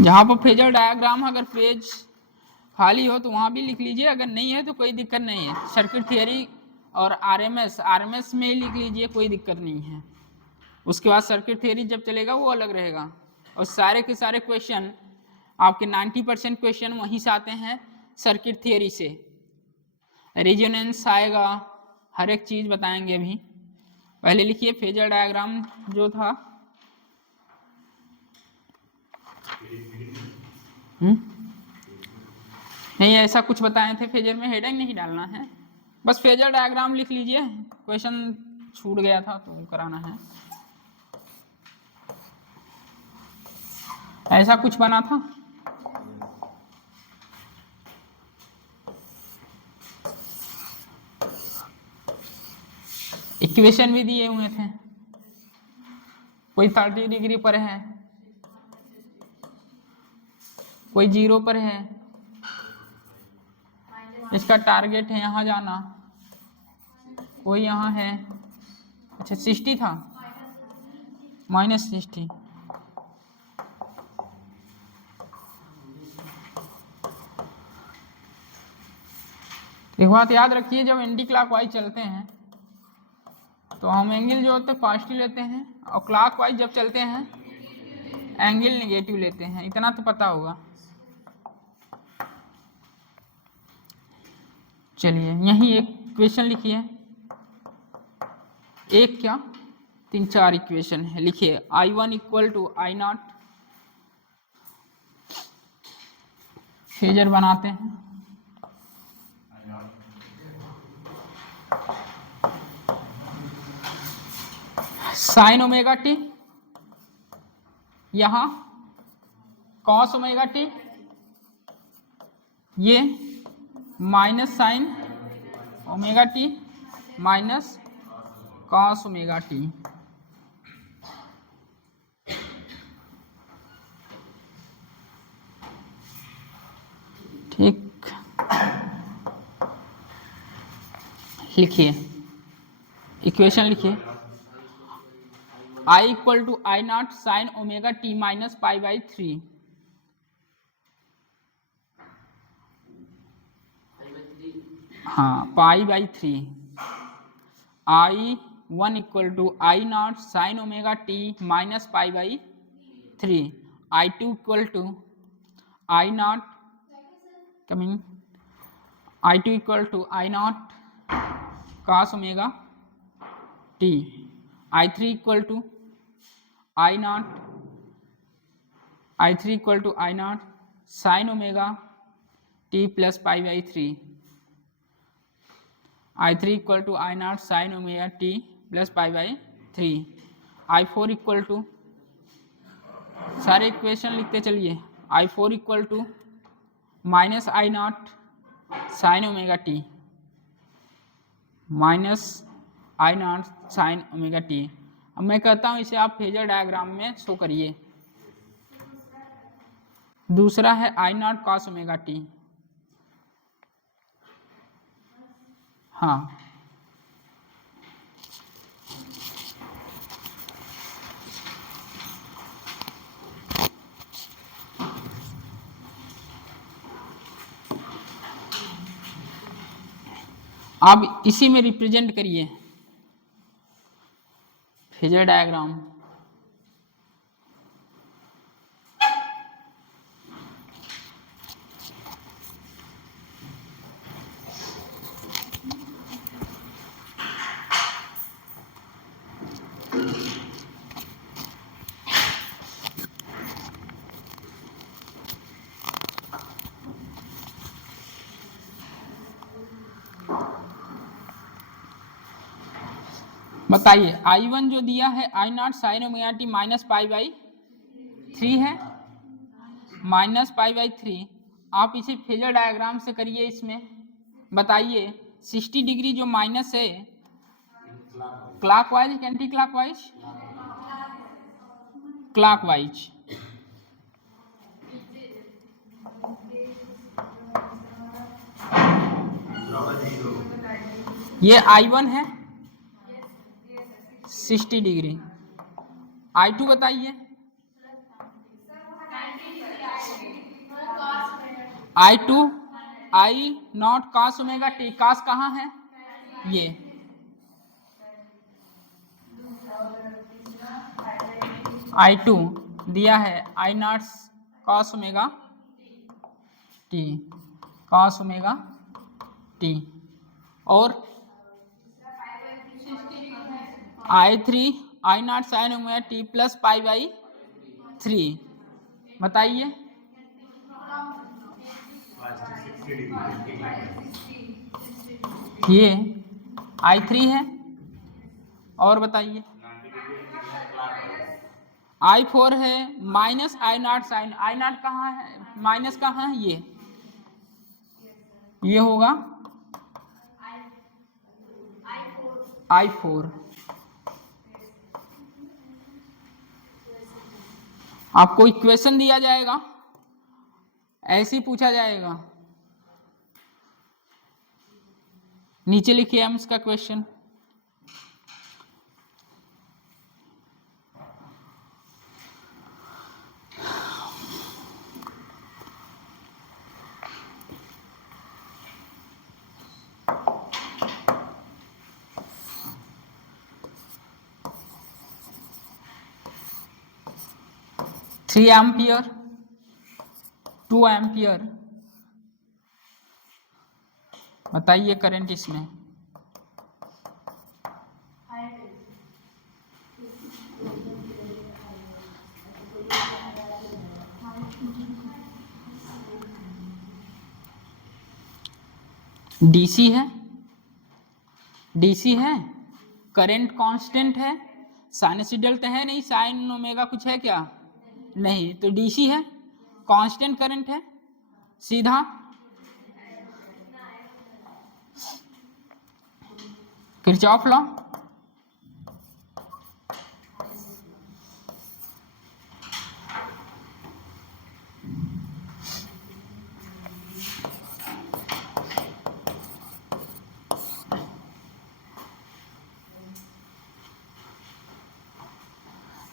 जहाँ पर phasor diagram अगर पेज खाली हो तो वहाँ भी लिख लीजिए, अगर नहीं है तो कोई दिक्कत नहीं है। सर्किट थियरी और आरएमएस में ही लिख लीजिए, कोई दिक्कत नहीं है। उसके बाद सर्किट थियरी जब चलेगा वो अलग रहेगा। और सारे के सारे क्वेश्चन आपके 90% क्वेश्चन वहीं से आते हैं सर्किट थियरी से। रेजोनेंस आएगा, हर एक चीज़ बताएंगे अभी। पहले लिखिए फेजर डायग्राम जो था। नहीं, ऐसा कुछ बताए थे फेजर में, हेडिंग नहीं डालना है, बस फेजर डायग्राम लिख लीजिए। क्वेश्चन छूट गया था तो कराना है। ऐसा कुछ बना था। इक्वेशन भी दिए हुए थे, कोई 30 डिग्री पर है, कोई 0 पर है, इसका टारगेट है यहाँ जाना, कोई यहाँ है, अच्छा 60 था, -60। एक बात याद रखिए, जब एंटी क्लॉकवाइज चलते हैं तो हम एंगल जो होते हैं पॉजिटिव लेते हैं, और क्लॉकवाइज जब चलते हैं एंगल नेगेटिव लेते हैं, इतना तो पता होगा। चलिए यहीं एक क्वेश्चन लिखिए, एक क्या 3-4 इक्वेशन है। लिखिए I1 = I0, फेजर बनाते हैं। साइन ओमेगा टी, यहाँ कॉस ओमेगा टी, ये minus sine omega T minus cos omega t. ठीक, लिखिए इक्वेशन लिखिए, I = I0 sine omega T minus π/3। हाँ π/3। I1 = I0 sine omega T minus π/3। I2 = I0 coming, I2 = I0 cos omega t. I3 = I0 sine omega T plus π/3। I3 = I0 sine omega T plus π/3। I4 = सारे equation लिखते चलिए। I4 = -I0 sine omega T minus I0 sine omega T. अब मैं कहता हूँ इसे आप phasor diagram में शो करिए। दूसरा है I0 cos ओमेगा टी। हाँ आप इसी में रिप्रेजेंट करिए फेजर डायग्राम। बताइए I1 जो दिया है I0 sine omega T minus π/3 है, माइनस π/3। आप इसे फेजर डायग्राम से करिए। इसमें बताइए 60 डिग्री जो माइनस है, क्लॉकवाइज एंटी क्लॉकवाइज? क्लॉकवाइज। ये I1 है 60 डिग्री। I2 बताइए I2 I naught cos omega T, cos कहाँ है ये, I2 दिया है I naught cos omega T, cos omega T, और I3 I naught sine omega T plus pi by 3, बताइए ये I3 है, और बताइए I4 है minus I naught sine, I naught कहाँ है, माइनस कहाँ है ये होगा I4। आपको इक्वेशन दिया जाएगा, ऐसे ही पूछा जाएगा, नीचे लिखिए एम्स का क्वेश्चन। थ्री एम्पियर 2 एम्पियर, बताइए करंट इसमें, डीसी है, डीसी है, करंट कांस्टेंट है, साइनसोइडल तो है नहीं, साइन ओमेगा कुछ है क्या, नहीं, तो डीसी है, कांस्टेंट करंट है, सीधा किरचॉफ लॉ,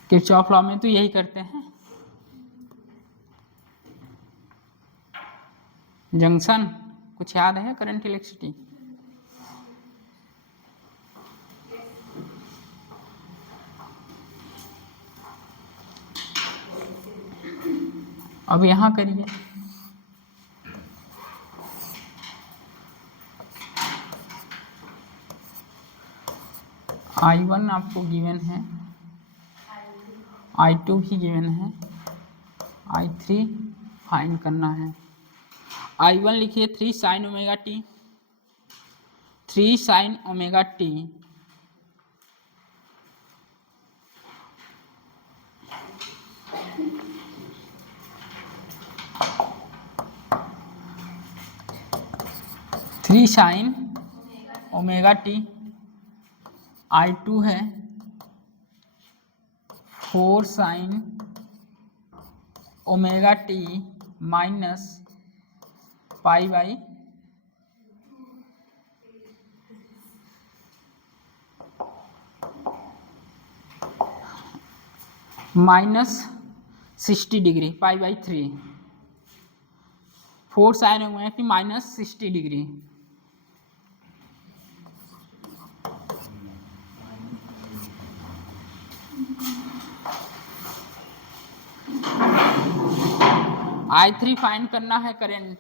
किरचॉफ लॉ में तो यही करते हैं, जंक्शन कुछ याद है, करंट इलेक्ट्रिसिटी, अब यहां करिए, I1 आपको गिवन है, I2 भी गिवन है, I3 फाइंड करना है। I1 लिखिए 3 sine omega T, 3 sine omega T, three sign omega T, I2 है 4 sine omega T minus pi by -60 degree, pi by 3, 4 sine omega T -60 degree, I3 find करना है current,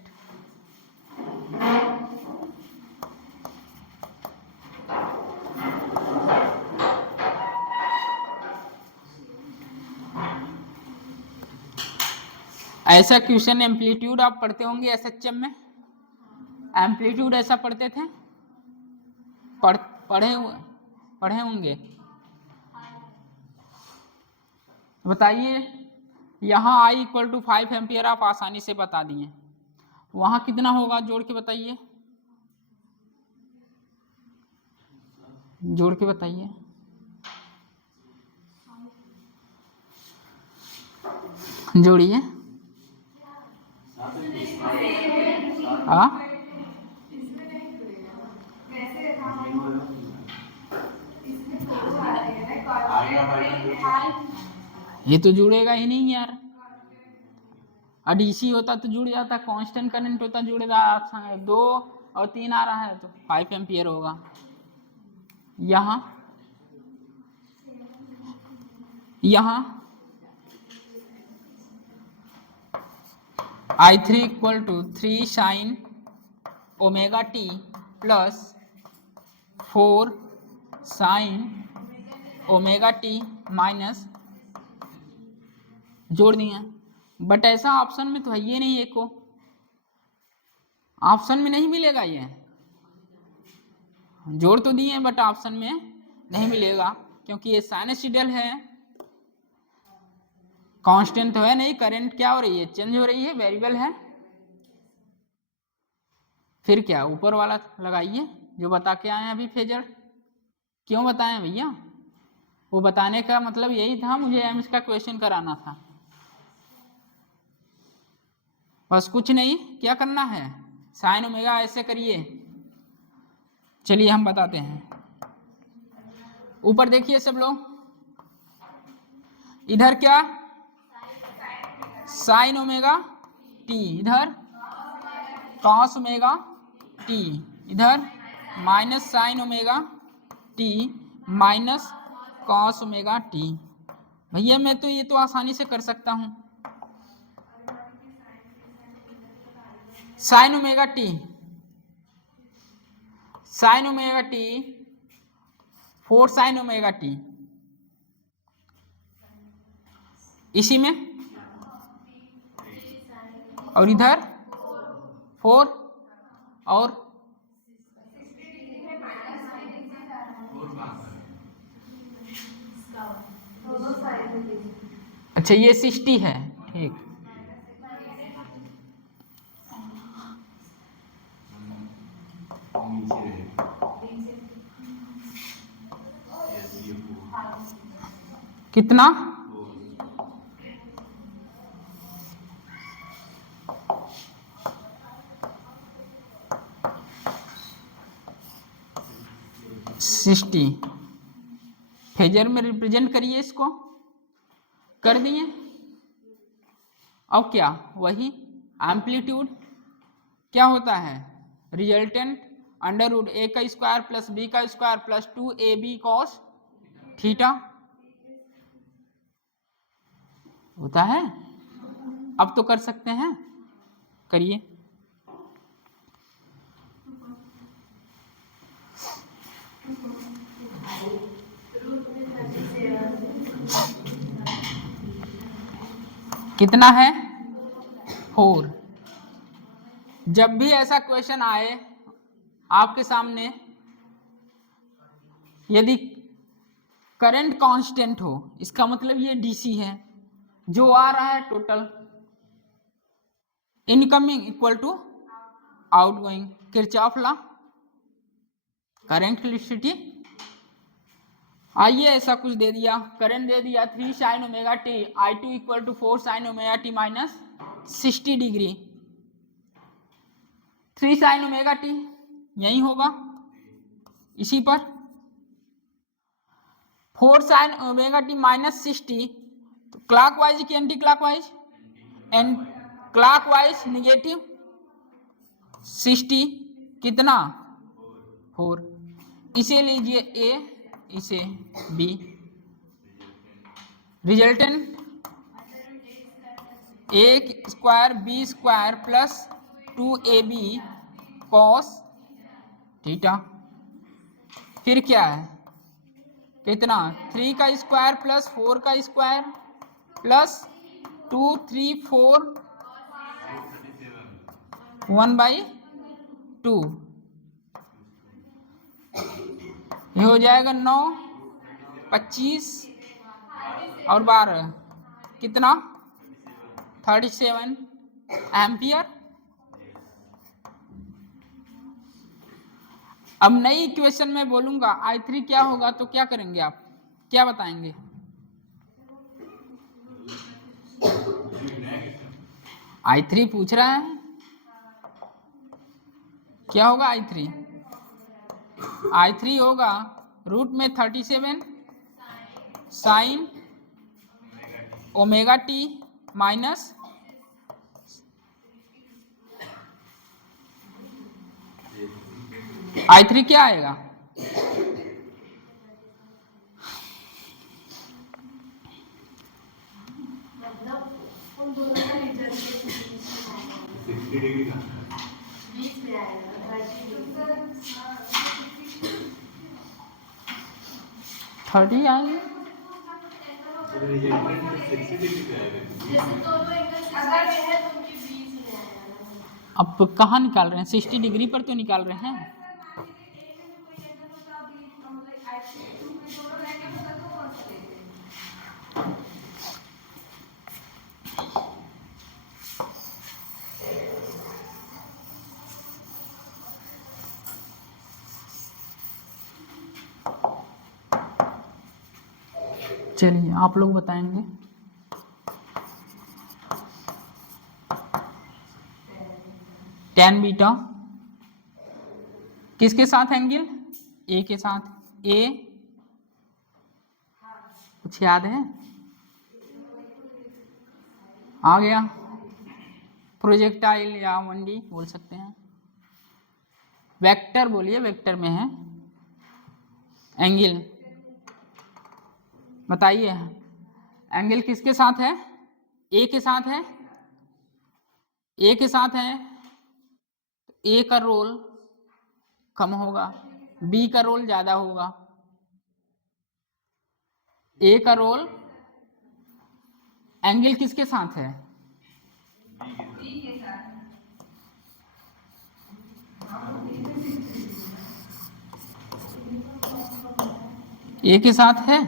ऐसा question amplitude आप पढ़ते होंगे एसएचएम में, amplitude ऐसा पढ़ते थे, पढ़े होंगे, बताइए यहाँ I = 5 एम्पियर आप आसानी से बता दिए, वहां कितना होगा जोड़ के बताइए, जोड़ के बताइए, जोड़िए, ये तो जुड़ेगा ही नहीं यार, और डीसी होता तो जुड़ जाता, कांस्टेंट करंट होता जुड़ रहा, 2 और 3 आ रहा है तो 5 एम्पियर होगा। यहाँ I3 equal to 3 sine omega T plus 4 sine omega T minus, जोड़ दिए। बट ऐसा ऑप्शन में तो है ये नहीं, एको ऑप्शन में नहीं मिलेगा ये, जोड़ तो दिए बट ऑप्शन में नहीं मिलेगा क्योंकि ये साइनसॉइडल है, कांस्टेंट तो है नहीं। करंट क्या हो रही है, चेंज हो रही है, वेरिएबल है। फिर क्या ऊपर वाला लगाइए जो बता के आए हैं अभी फेजर। क्यों बताएं भैया, वो बताने का मतलब यही था, मुझे एम्स का क्वेश्चन कराना था, बस कुछ नहीं। क्या करना है, साइन ओमेगा ऐसे करिए। चलिए हम बताते हैं। ऊपर देखिए सब लोग, इधर क्या साइन ओमेगा टी, इधर कॉस ओमेगा टी, इधर minus sine omega T minus cos omega T. भैया मैं तो ये तो आसानी से कर सकता हूं, sign omega T, sine omega T 4 sine omega T, इसी में, और इधर 4 और अच्छा ये 60 है, ठीक। कितना, सिक्सटी। फेजर में रिप्रेजेंट करिए इसको, कर दिए। अब क्या, वही एम्पलीट्यूड क्या होता है, रिजल्टेंट अंडर रूट ए का स्क्वायर प्लस बी का square plus 2ab cos theta होता है। अब तो कर सकते हैं, करिए। कितना है 4। जब भी ऐसा क्वेश्चन आए आपके सामने, यदि करंट कांस्टेंट हो, इसका मतलब ये डीसी है, जो आ रहा है total incoming equal to outgoing, Kirchhoff law, current electricity. आइए ऐसा कुछ दे दिया, करंट दे दिया 3 sine omega T, I2 equal to 4 sine omega T minus 60 degree. 3 sine omega T यही होगा, इसी पर 4 साइन ओमेगा टी माइनस 60, तो क्लॉकवाइज की anti clockwise, and clockwise negative 60, कितना 4। इसे लीजिए ए, इसे b, resultant a square b square plus 2ab cos theta. फिर क्या है, कितना 3 का स्क्वायर प्लस 4 का स्क्वायर प्लस 2 3 4 1/2, ये हो जाएगा 9 25 और 12, कितना 37 एम्पियर। अब नई इक्वेशन में बोलूंगा I3 क्या होगा तो क्या करेंगे आप, क्या बताएंगे, I3 पूछ रहा है, क्या होगा I3? I3 होगा रूट में 37 sine omega T minus I3 क्या आएगा? थर्टी आएगा। अब कहाँ निकाल रहे हैं? 60 डिग्री पर तो निकाल रहे हैं। चलिए आप लोग बताएंगे। tan बीटा किसके साथ एंगल? ए के साथ। ए कुछ याद है? आ गया। प्रोजेक्टाइल या 1D बोल सकते हैं। वेक्टर बोलिए, वेक्टर में है एंगल। बताइए एंगल किसके साथ है? ए के साथ है। ए के साथ है, ए का रोल कम होगा, बी का रोल ज्यादा होगा। ए का रोल एंगल किसके साथ है? ए के साथ है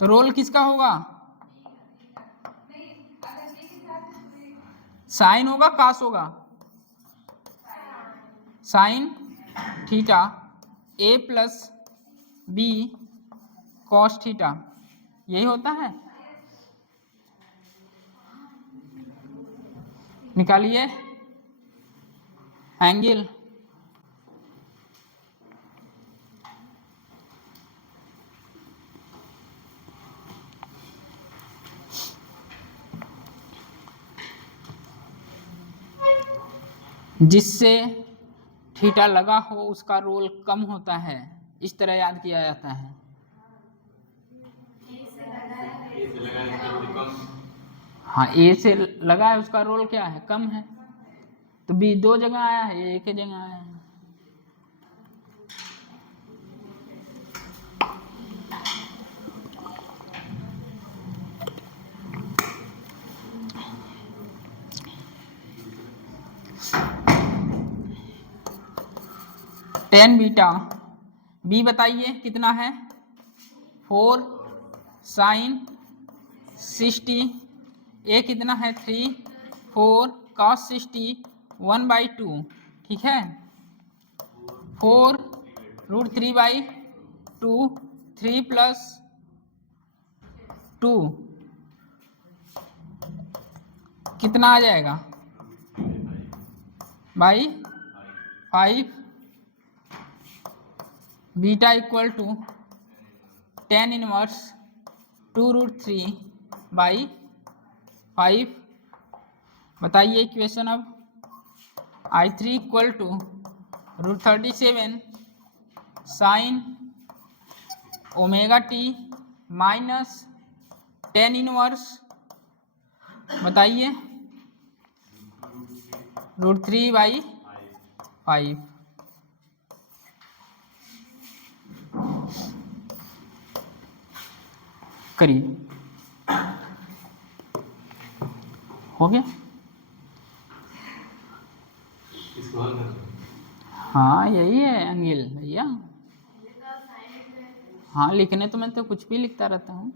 तो रोल किसका होगा? साइन होगा, कास होगा? साइन थीटा ए प्लस बी कॉस थीटा, यही होता है। निकालिए एंगल। जिससे थीटा लगा हो उसका रोल कम होता है, इस तरह याद किया जाता है। हाँ, ए से लगा है उसका रोल क्या है? कम है। तो बी दो जगह आया है, ए एक जगह आया है। tan बीटा बी बताइए कितना है? 4 साइन 60, ए कितना है? 3 4 cos 60 1/2, ठीक है। 4 √3/2 3 प्लस 2 कितना आ जाएगा? By 5। Beta equal to tan inverse 2√3/5। बताइए इक्वेशन अब। I3 equal to √37 sine omega T minus tan inverse, बताइए √3/5। करिए, हो गया। हाँ यही है एंगल भैया। हाँ लिखने तो मैं तो कुछ भी लिखता रहता हूँ।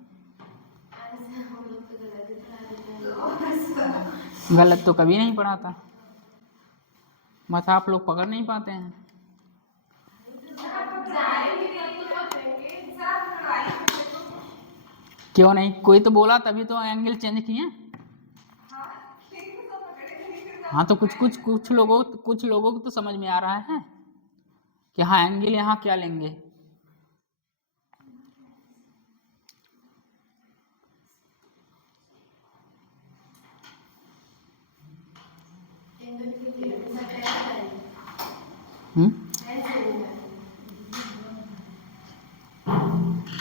गलत तो कभी नहीं पढ़ाता, बस आप लोग पकड़ नहीं पाते हैं। क्यों नहीं? कोई तो बोला तभी तो एंगल चेंज किए। हाँ तो कुछ लोगों को तो समझ में आ रहा है कि हाँ एंगल यहाँ क्या लेंगे।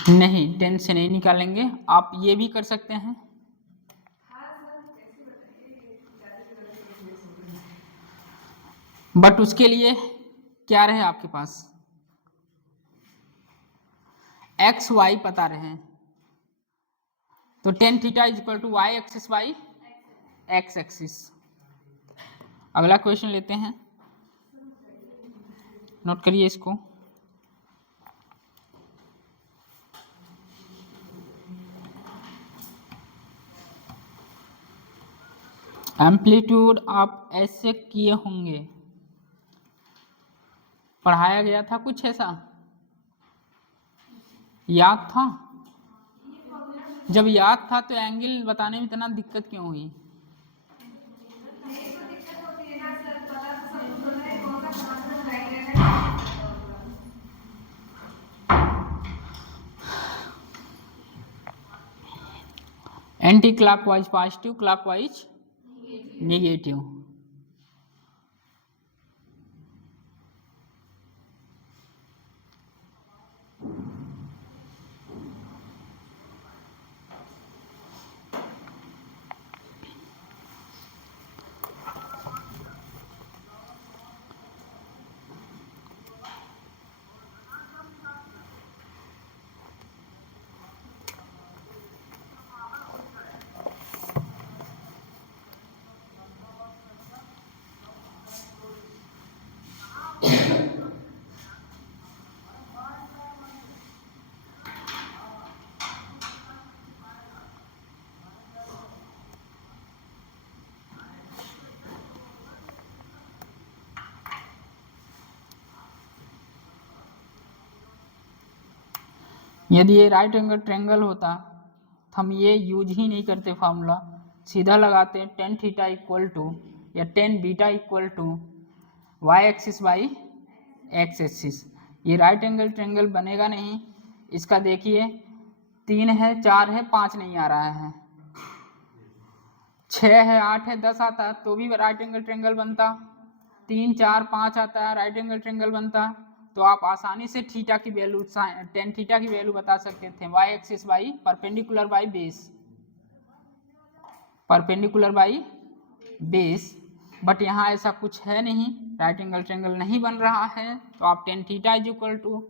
नहीं, 10 से नहीं निकालेंगे, आप ये भी कर सकते हैं। बट उसके लिए क्या रहे आपके पास, एक्स वाई पता रहे, तो tan theta is equal to Y axis by X axis. अगला क्वेश्चन लेते हैं, नोट करिए इसको। एम्पलीट्यूड आप ऐसे किए होंगे, पढ़ाया गया था कुछ ऐसा, याद था? जब याद था तो एंगल बताने में इतना दिक्कत क्यों हुई? Anti clockwise positive, clockwise negative. यदि ये राइट एंगल ट्रायंगल होता तो हम ये यूज ही नहीं करते फार्मूला, सीधा लगाते टेन थीटा इक्वल टू या tan beta equal to Y axis by X axis. ये राइट एंगल ट्रायंगल बनेगा नहीं। इसका देखिए 3 है, 4 है, 5 नहीं आ रहा है, 6 है, 8 है, 10 आता है तो भी राइट एंगल ट्रायंगल बनता, 3, 4, 5 आता है राइट एंगल ट्रायंगल बनता। तो आप आसानी से थीटा की वैल्यू, टेन थीटा की वैल्यू बता सकते थे, Y axis by perpendicular by base, perpendicular by base. But यहाँ ऐसा कुछ है नहीं, राइट एंगल ट्रायंगल नहीं बन रहा है, तो आप tan theta is equal to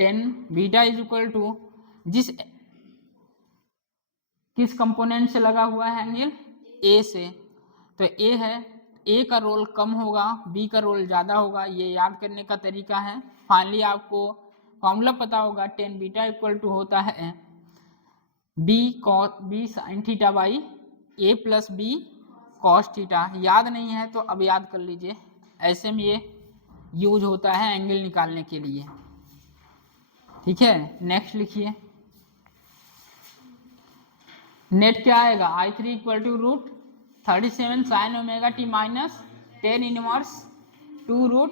tan beta is equal to किस कंपोनेंट से लगा हुआ है एंगल, ए से, तो ए है, ए का रोल कम होगा, बी का रोल ज़्यादा होगा, ये याद करने का तरीका है। फाइनली आपको फॉर्मूला पता होगा, टेन बीटा इक्वल टू होता है B sine theta by A plus B cos theta. याद नहीं है तो अब याद कर लीजिए, ऐसे में ये यूज होता है एंगल निकालने के लिए। ठीक है, नेक्स्ट लिखिए, नेट क्या आएगा, I three equal to root 37 sine omega T minus 10 inverse 2 root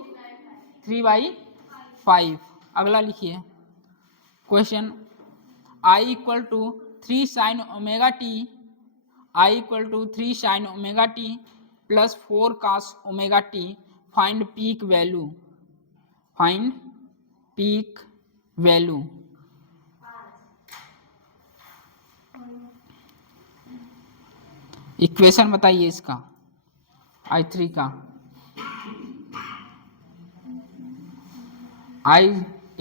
3/5। अगला लिखिए question, I equal to 3 sine omega T, I equal to 3 sine omega T plus 4 cos omega t, find peak value, find peak value. Equation बताइए इसका, I three का, I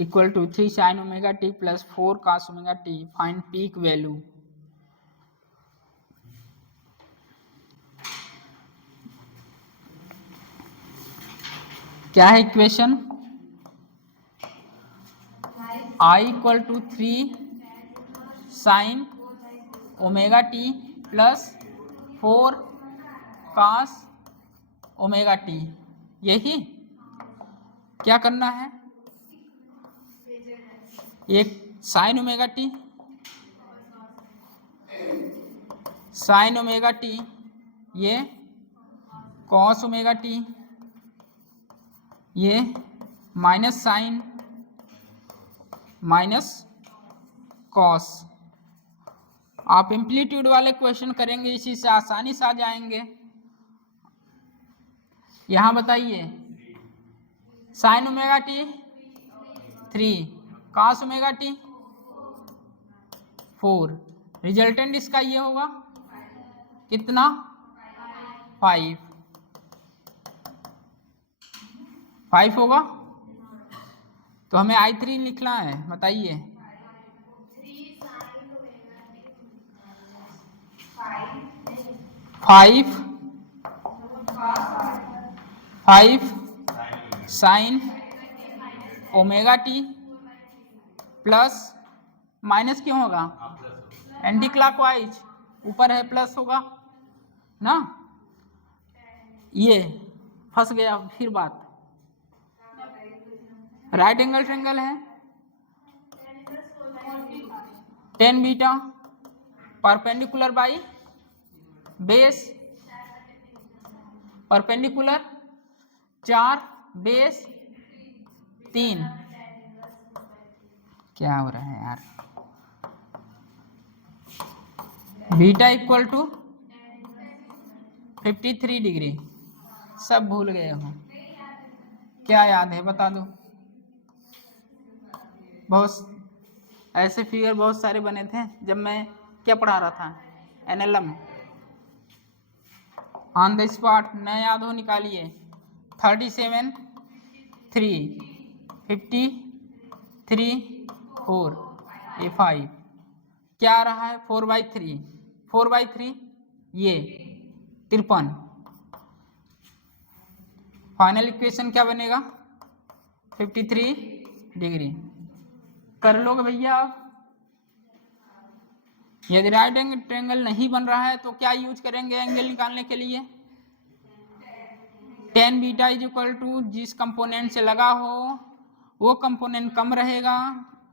equal to 3 sine omega T plus 4 cos omega t, find peak value. क्या है equation, I equal to 3 sine omega T plus 4 cos omega T, यही क्या करना है, एक sine omega T, sine omega T, ये cos omega T, ये minus sine minus cos. आप एम्पलीट्यूड वाले क्वेश्चन करेंगे इसी से आसानी से आ जाएंगे। यहां बताइए, sine omega T 3, cos omega T 4, resultant इसका ये होगा कितना 5 होगा। तो हमें I3 लिखना है, बताइए। 5 sign omega T plus minus क्यों होगा, एंटी क्लॉकवाइज, ऊपर है प्लस होगा ना, ये फंस गया फिर बात। राइट एंगल ट्रायंगल है, tan beta perpendicular by base, perpendicular 4 base 3, क्या हो रहा है यार, बीटा इक्वल टू 53 डिग्री। सब भूल गए हो, क्या याद है बता दो। बहुत ऐसे फिगर बहुत सारे बने थे जब मैं क्या पढ़ा रहा था, एनएलएम। ऑन द स्पॉट न याद हो निकालिए। 37 3 53 4 ये 5 क्या आ रहा है 4/3, 4/3 ये 53। फाइनल इक्वेशन क्या बनेगा 53 डिग्री। कर लोगे भैया आप। यदि राइट एंगल ट्रायंगल नहीं बन रहा है तो क्या यूज करेंगे एंगल निकालने के लिए, tan beta is equal to जिस कंपोनेंट से लगा हो वो कंपोनेंट कम रहेगा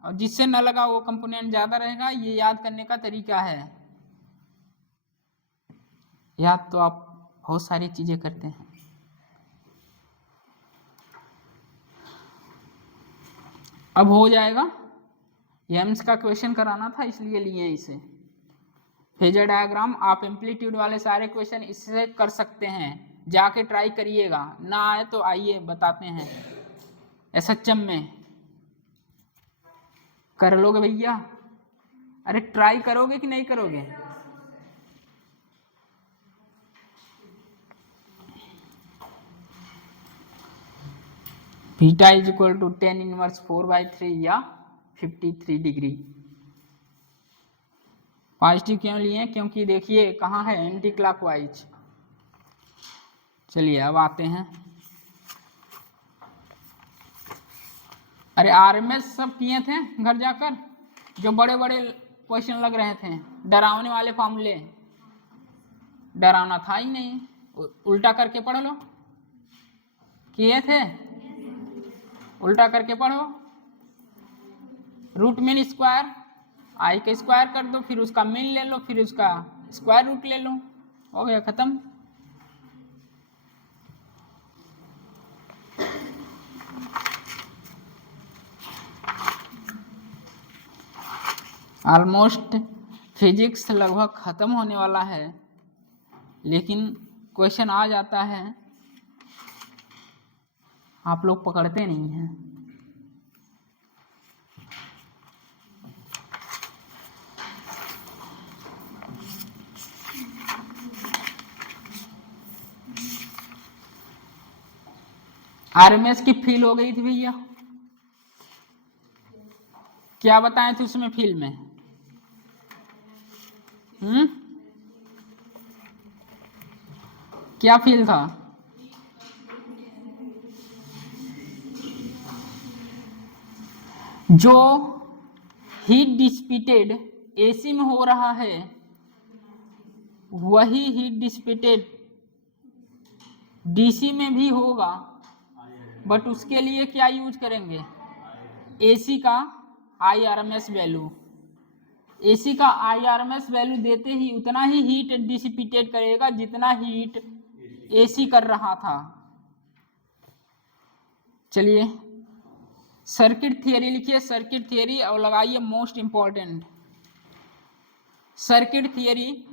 और जिससे न लगा वो कंपोनेंट ज्यादा रहेगा। ये याद करने का तरीका है। याद तो आप बहुत सारी चीजें करते हैं। अब हो जाएगा, एम्स का क्वेश्चन कराना था इसलिए लिए इसे। फेजर डायग्राम आप एम्पलीट्यूड वाले सारे क्वेश्चन इससे कर सकते हैं, जाके ट्राई करिएगा, ना आए तो आइए बताते हैं एसएचएम में। कर लोगे भैया, अरे ट्राई करोगे कि नहीं करोगे। Beta is equal to 10 inverse 4/3 या 53 डिग्री। पॉजिटिव क्यों लिए, क्योंकि देखिए कहाँ है एंटी क्लॉकवाइज। चलिए अब आते हैं, अरे आरएमएस सब किए थे घर जाकर, जो बड़े बड़े क्वेश्चन लग रहे थे, डरावने वाले फॉर्मूले। डरावना था ही नहीं, उल्टा करके पढ़ लो। किए थे, उल्टा करके पढ़ो। रूट मीन स्क्वायर, आई का स्क्वायर कर दो, फिर उसका मीन ले लो, फिर उसका स्क्वायर रूट ले लो, हो गया खत्म। ऑलमोस्ट फिजिक्स लगभग खत्म होने वाला है, लेकिन क्वेश्चन आ जाता है, आप लोग पकड़ते नहीं हैं। आरएमएस की फील हो गई थी भैया, क्या बताए थे उसमें फील में। क्या फील था, जो हीट डिसिपेटेड एसी में हो रहा है वही हीट डिसिपेटेड डीसी में भी होगा, बट उसके लिए क्या यूज करेंगे, एसी का आईआरएमएस वैल्यू। एसी का आईआरएमएस वैल्यू देते ही उतना ही हीट डिसिपेटेड करेगा जितना हीट एसी कर रहा था। चलिए सर्किट थियरी लिखिए, सर्किट थियरी, और लगाइए मोस्ट इंपॉर्टेंट। सर्किट थियरी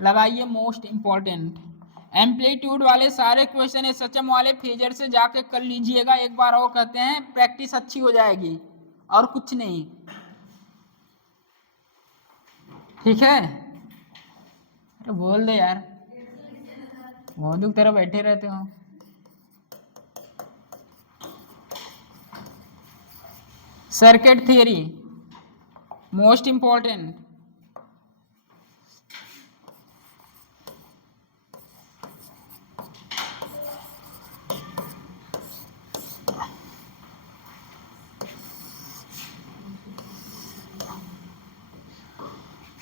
लगाइए मोस्ट इंपॉर्टेंट। एम्पलीट्यूड वाले सारे क्वेश्चन एसएचएम वाले फेजर से जाके कर लीजिएगा एक बार, और कहते हैं प्रैक्टिस अच्छी हो जाएगी और कुछ नहीं। ठीक है, अरे बोल दे यार, मौजूद तरह बैठे रहते हो। Circuit theory most important.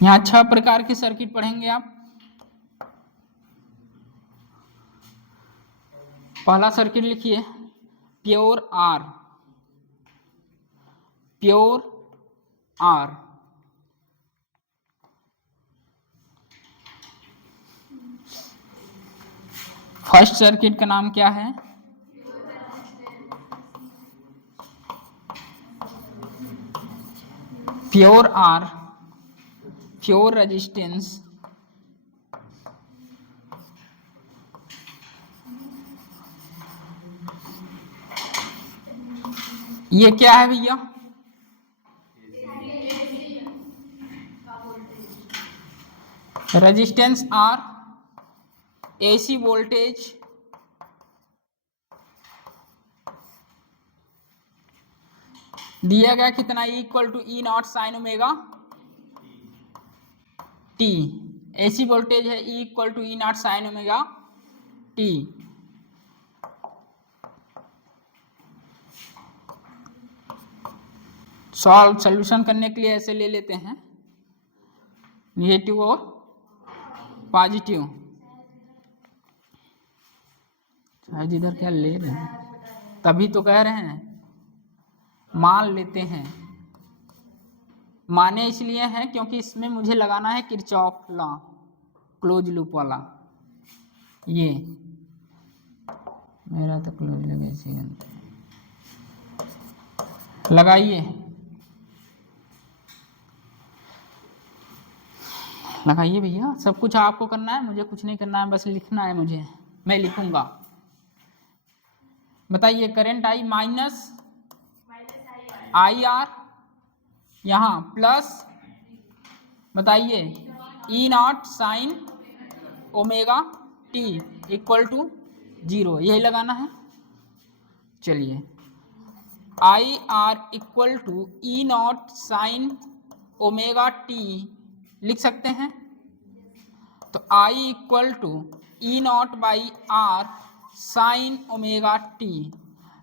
यहाँ 6 प्रकार के सर्किट पढ़ेंगे आप। पहला सर्किट लिखिए pure R, pure R. First circuit का नाम क्या है? Pure R, pure resistance. ये क्या है भैया? रेजिस्टेंस आर, एसी वोल्टेज, दिया गया कितना, equal to E naught sine omega T. AC voltage है E equal to E naught sine omega t. Solution करने के लिए ऐसे ले लेते हैं, नेगेटिव और पॉजिटिव। शायद इधर क्या ले रहे हैं, तभी तो कह रहे हैं मान लेते हैं। माने इसलिए हैं क्योंकि इसमें मुझे लगाना है किरचॉफ लॉ, क्लोज लूप वाला। ये मेरा तो क्लोज लूप ऐसे लगाइए, लगाइए भैया। सब कुछ आपको करना है, मुझे कुछ नहीं करना है, बस लिखना है मुझे, मैं लिखूंगा। बताइए current I minus I R, यहाँ प्लस, बताइए E naught sine omega T equal to 0, यही लगाना है। चलिए I R equal to E naught sine omega t लिख सकते हैं। तो I equal to E naught by R sine omega t.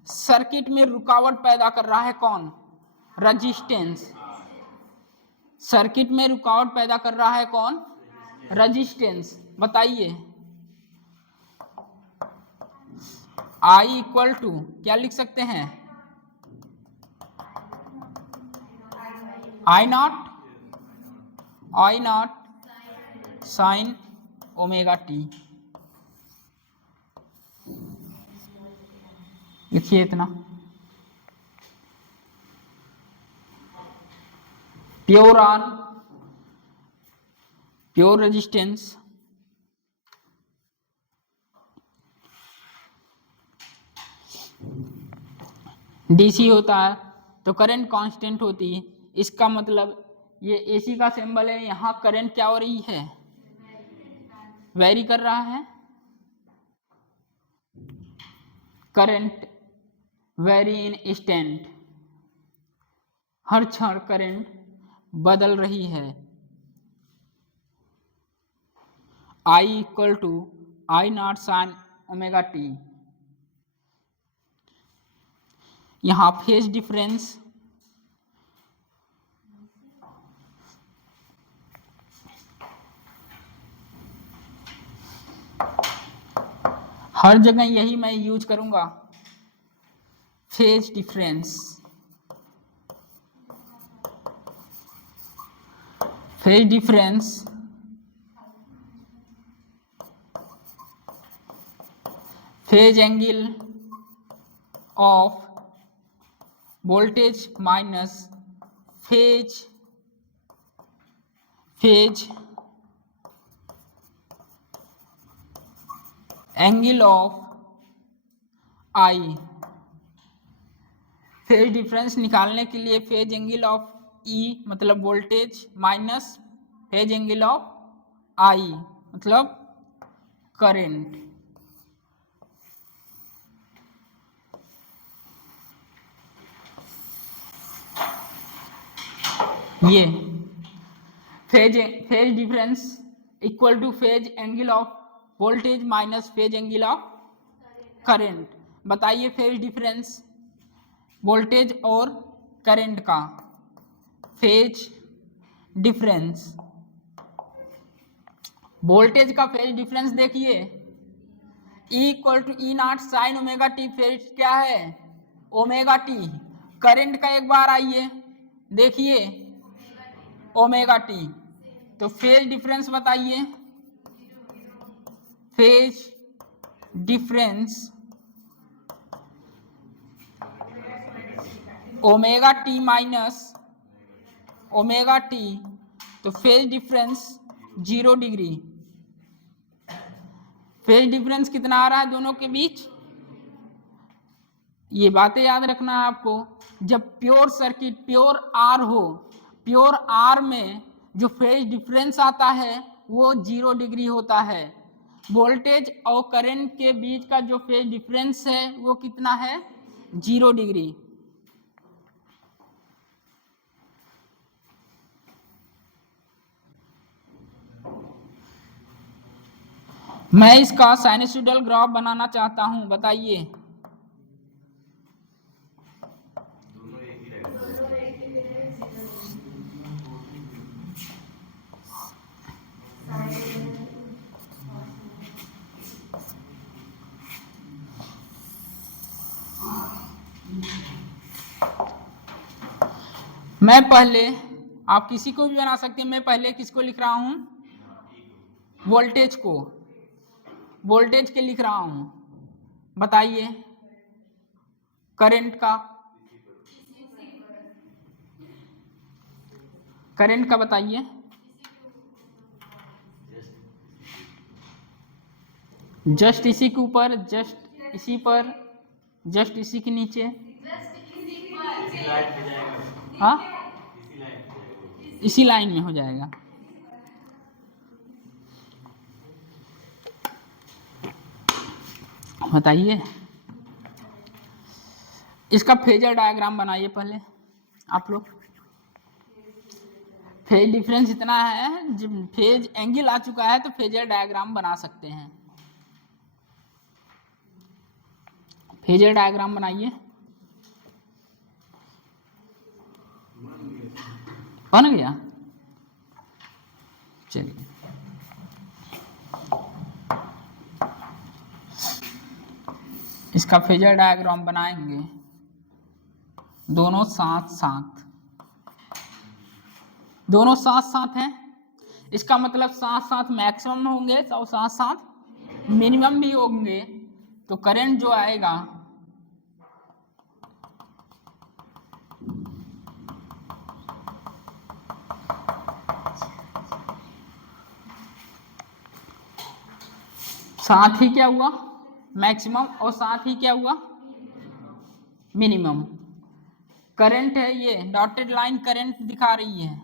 Circuit में रुकावट पैदा कर रहा है कौन? रजिस्टेंस। सर्किट में रुकावट पैदा कर रहा है कौन? रजिस्टेंस। बताइए आई इक्वल टू क्या लिख सकते हैं? I naught sine omega T. लिखिए इतना। Pure R, pure resistance, DC होता है तो करंट कांस्टेंट होती है। इसका मतलब ये एसी का सिंबल है, यहाँ करंट क्या हो रही है? वेरी कर रहा है। करंट वेरी इन इंस्टेंट, हर क्षण करंट बदल रही है। I equal to I naught sine omega T. यहाँ फेज डिफरेंस हर जगह यही मैं यूज करूंगा, phase difference. Phase difference phase angle of voltage minus phase angle of I. Phase difference निकालने के लिए फेज एंगल ऑफ ई मतलब voltage minus phase angle of I मतलब करंट। ये phase difference equal to phase angle of voltage minus phase angle of current. बताइए phase difference voltage और current का, phase difference, voltage का phase difference देखिए E equal to E naught sine omega T, phase क्या है omega T. Current का एक बार आइए देखिए ओमेगा टी, तो फेज डिफरेंस बताइए, phase difference omega T minus omega T, तो phase difference 0 degree. Phase difference कितना आ रहा है दोनों के बीच, ये बातें याद रखना है आपको। जब प्योर सर्किट प्योर आर हो, प्योर आर में जो फेज डिफरेंस आता है वो 0 डिग्री होता है। वोल्टेज और करंट के बीच का जो फेज डिफरेंस है वो कितना है 0 डिग्री। मैं इसका साइनसॉइडल ग्राफ बनाना चाहता हूं, बताइए। मैं पहले, आप किसी को भी बना सकते हैं, मैं पहले किसको लिख रहा हूं वोल्टेज को, वोल्टेज के लिख रहा हूं। बताइए करंट का, करंट का बताइए। जस्ट इसी के ऊपर, जस्ट इसी पर, जस्ट इसी के नीचे, हाँ इसी लाइन में हो जाएगा। बताइए इसका फेजर डायग्राम बनाइए पहले आप लोग। फेज डिफरेंस इतना है, जब फेज एंगल आ चुका है तो फेजर डायग्राम बना सकते हैं। फेजर डायग्राम बनाइए, बन गया, चलिए। इसका फेजर डायग्राम बनाएंगे दोनों साथ साथ, दोनों साथ साथ हैं, इसका मतलब साथ साथ मैक्सिमम होंगे और साथ साथ मिनिमम भी होंगे। तो करंट जो आएगा साथ ही क्या हुआ मैक्सिमम और साथ ही क्या हुआ मिनिमम। करंट है ये डॉटेड लाइन करंट दिखा रही है,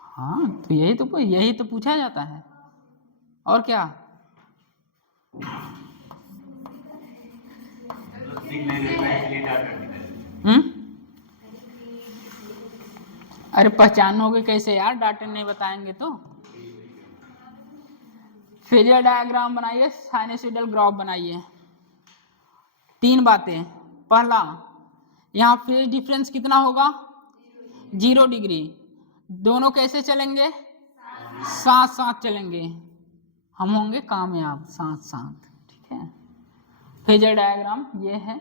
हाँ तो यही तो पूछा जाता है और क्या। अरे पहचानोगे कैसे यार, डाटा नहीं बताएंगे तो। फेजर डायग्राम बनाइए, साइनसॉइडल ग्राफ बनाइए। 3 बातें, पहला यहाँ फेज डिफरेंस कितना होगा 0 डिग्री। दोनों कैसे चलेंगे साथ साथ चलेंगे, हम होंगे कामयाब साथ साथ, ठीक है। फेजर डायग्राम ये है।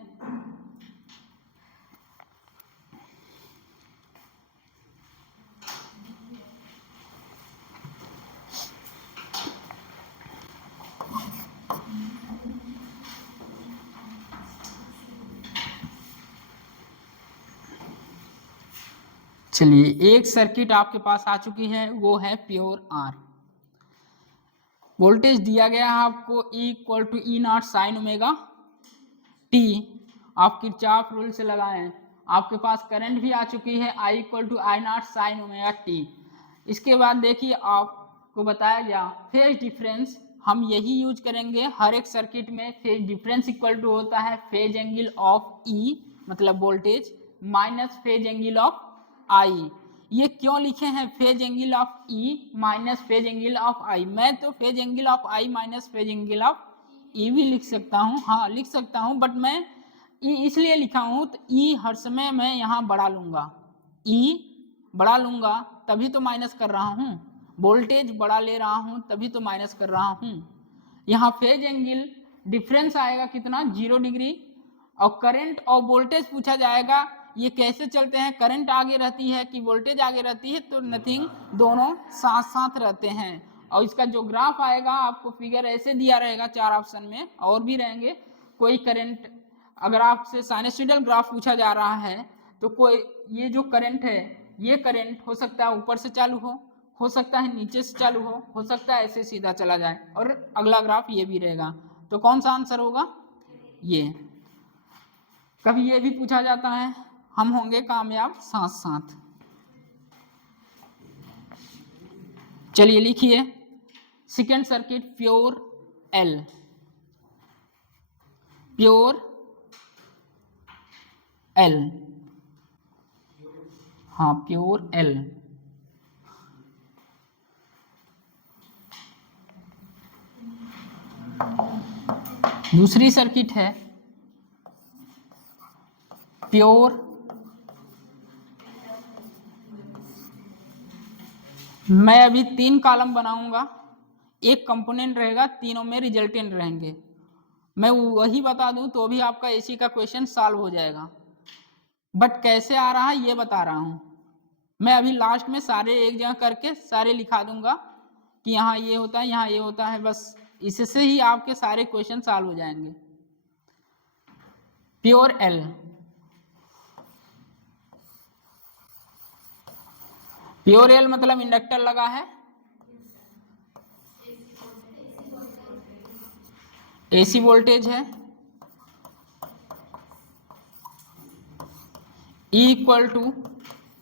चलिए एक सर्किट आपके पास आ चुकी है, वो है प्योर आर। वोल्टेज दिया गया है आपको E equal to E naught sine omega T. आप किरचॉफ रूल से लगाएं, आपके पास करंट भी आ चुकी है I = I0 sin omega t। इसके बाद देखिए आपको बताया गया फेज डिफरेंस, हम यही यूज करेंगे हर एक सर्किट में। फेज डिफरेंस इक्वल टू होता है फेज एंगल ऑफ E मतलब voltage minus phase angle of I। ये क्यों लिखे हैं phase angle of E minus phase angle of I? मैं तो phase angle of I minus phase angle of E भी लिख सकता हूँ, हाँ लिख सकता हूँ, बट मैं E इसलिए लिखा हूँ तो E हर समय मैं यहाँ बढ़ा लूँगा, E बढ़ा लूँगा तभी तो माइनस कर रहा हूँ, वोल्टेज बढ़ा ले रहा हूँ तभी तो माइनस कर रहा हूँ। यहाँ फेज एंगल डिफरेंस आएगा कितना 0 डिग्री, और करंट और वोल्टेज पूछा जाएगा ये कैसे चलते हैं, करंट आगे रहती है कि वोल्टेज आगे रहती है, तो नथिंग, दोनों साथ साथ रहते हैं। और इसका जो ग्राफ आएगा आपको फिगर ऐसे दिया रहेगा 4 ऑप्शन में, और भी रहेंगे। कोई करंट अगर आपसे साइनसॉइडल ग्राफ पूछा जा रहा है तो कोई ये जो करंट है ये करंट हो सकता है ऊपर से चालू हो सकता है नीचे से चालू हो सकता है ऐसे सीधा चला जाए, और अगला ग्राफ ये भी रहेगा। तो कौन सा आंसर होगा? ये। कभी ये भी पूछा जाता है, हम होंगे कामयाब साथ साथ। चलिए लिखिए second circuit pure L, pure L, हाँ प्योर L। दूसरी सर्किट है प्योर, मैं अभी 3 कॉलम बनाऊंगा, एक कंपोनेंट रहेगा, तीनों में रिजल्टेंट रहेंगे। मैं वही बता दूं तो भी आपका एसी का क्वेश्चन सॉल्व हो जाएगा, बट कैसे आ रहा है ये बता रहा हूं। मैं अभी लास्ट में सारे एक जगह करके सारे लिखा दूंगा कि यहाँ ये होता है, यहाँ ये होता है, बस इससे ही आपके सारे क्वेश्चन सॉल्व हो जाएंगे। प्योर L, प्योर L मतलब इंडक्टर लगा है, एसी वोल्टेज है, E =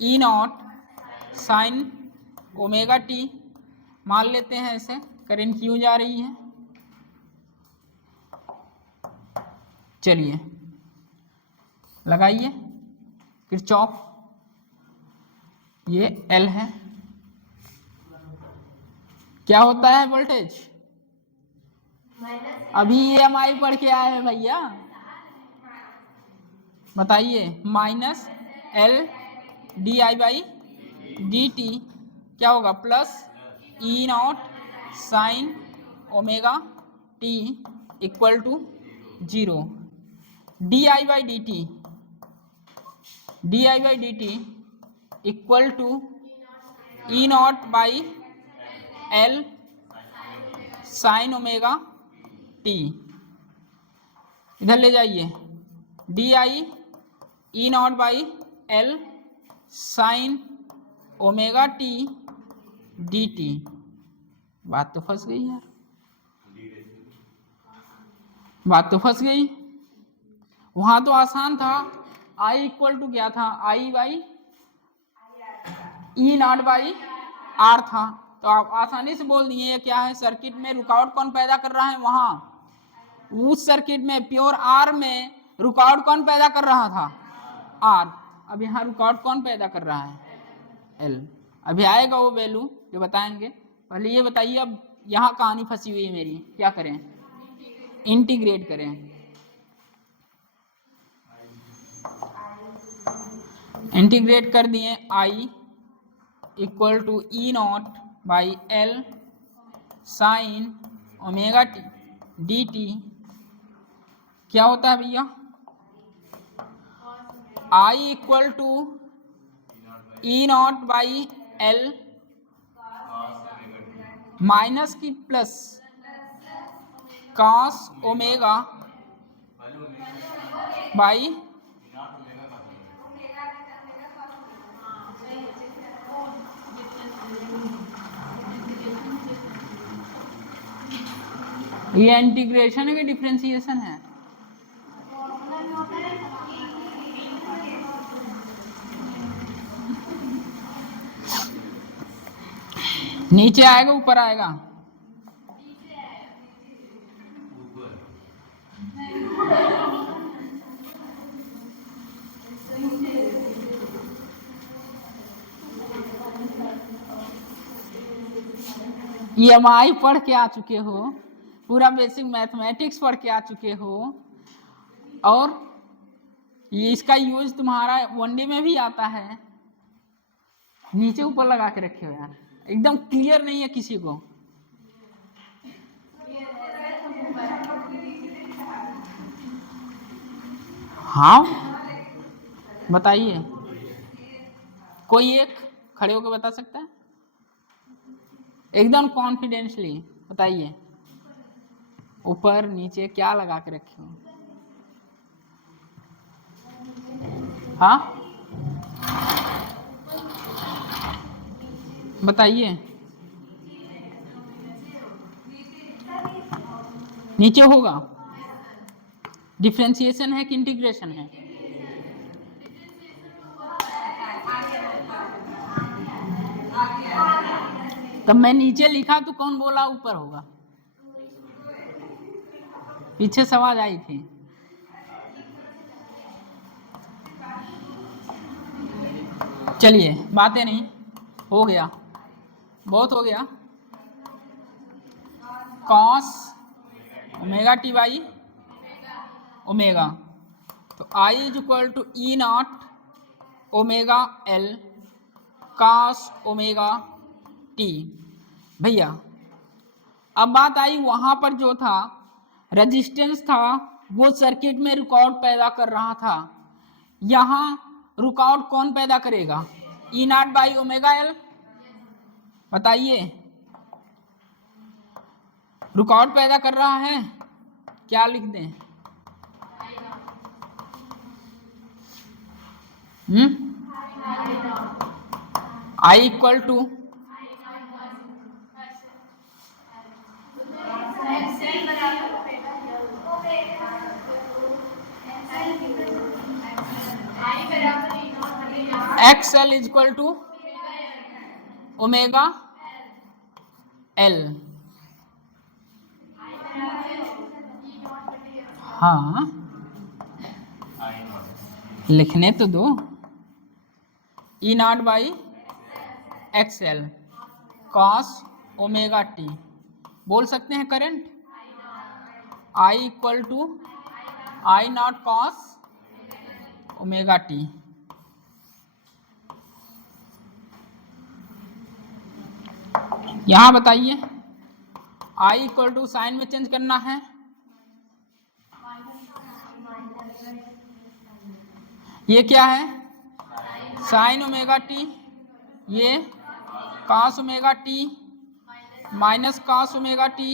E0 sin omega t, मान लेते हैं ऐसे, करंट क्यों जा रही है। चलिए लगाइए किरचॉफ, ये L है, क्या होता है वोल्टेज? अभी EMI पढ़ के आए हैं भैया, बताइए, माइनस L di/dt क्या होगा, plus E0 sin omega t = 0, di/dt equal to E0/L sin omega t। इधर ले जाइए, E0/L sin omega t dt। बात तो फंस गई यार, बात तो फंस गई। वहां तो आसान था, I = क्या था, I/E0/R था, तो आप आसानी से बोल दिए क्या है। सर्किट में रुकावट कौन पैदा कर रहा है, वहां उस सर्किट में प्योर R में रुकावट कौन पैदा कर रहा था, R। अब यहाँ रुकावट कौन पैदा कर रहा है, L। अभी आएगा वो वैल्यू जो बताएंगे, पहले ये बताइए अब यहाँ कहानी फंसी हुई है मेरी, क्या करें, इंटीग्रेट करें। इंटीग्रेट कर दिए, I = E0/L sin omega t dt क्या होता है भैया, I = E0/L माइनस की प्लस cos ओमेगा बाई ये इंटीग्रेशन है कि डिफरेंशिएशन है, नीचे आएगा ऊपर आएगा? EMI पढ़ के आ चुके हो, पूरा बेसिक मैथमेटिक्स पढ़ के आ चुके हो, और ये इसका यूज तुम्हारा 1D में भी आता है। नीचे ऊपर लगा के रखे हो यार, एकदम क्लियर नहीं है किसी को। हाँ बताइए, कोई एक खड़े होकर बता सकता है? एकदम कॉन्फिडेंसली बताइए, ऊपर नीचे क्या लगा के रखे हो? हाँ बताइए, नीचे होगा। डिफरेंशिएशन है कि इंटीग्रेशन है? तब मैं नीचे लिखा तो कौन बोला ऊपर होगा? पीछे से आवाज आई थी। चलिए बातें नहीं, हो गया, बहुत हो गया। Cos omega T by omega, तो I is equal to E naught omega L cos omega T. भैया अब बात आई, वहां पर जो था रेजिस्टेंस था वो सर्किट में रुकावट पैदा कर रहा था। यहाँ रुकावट कौन पैदा करेगा? E naught by omega L। बताइए, रुकावट पैदा कर रहा है, क्या लिख दें? I equal to XL is equal to omega L। हाँ लिखने तो दो। E naught by XL cos omega T, बोल सकते हैं current I equal to I naught cos omega T. यहां बताइए, I इक्वल टू साइन में चेंज करना है, ये क्या है? साइन ओमेगा टी, ये cos omega T minus cos omega T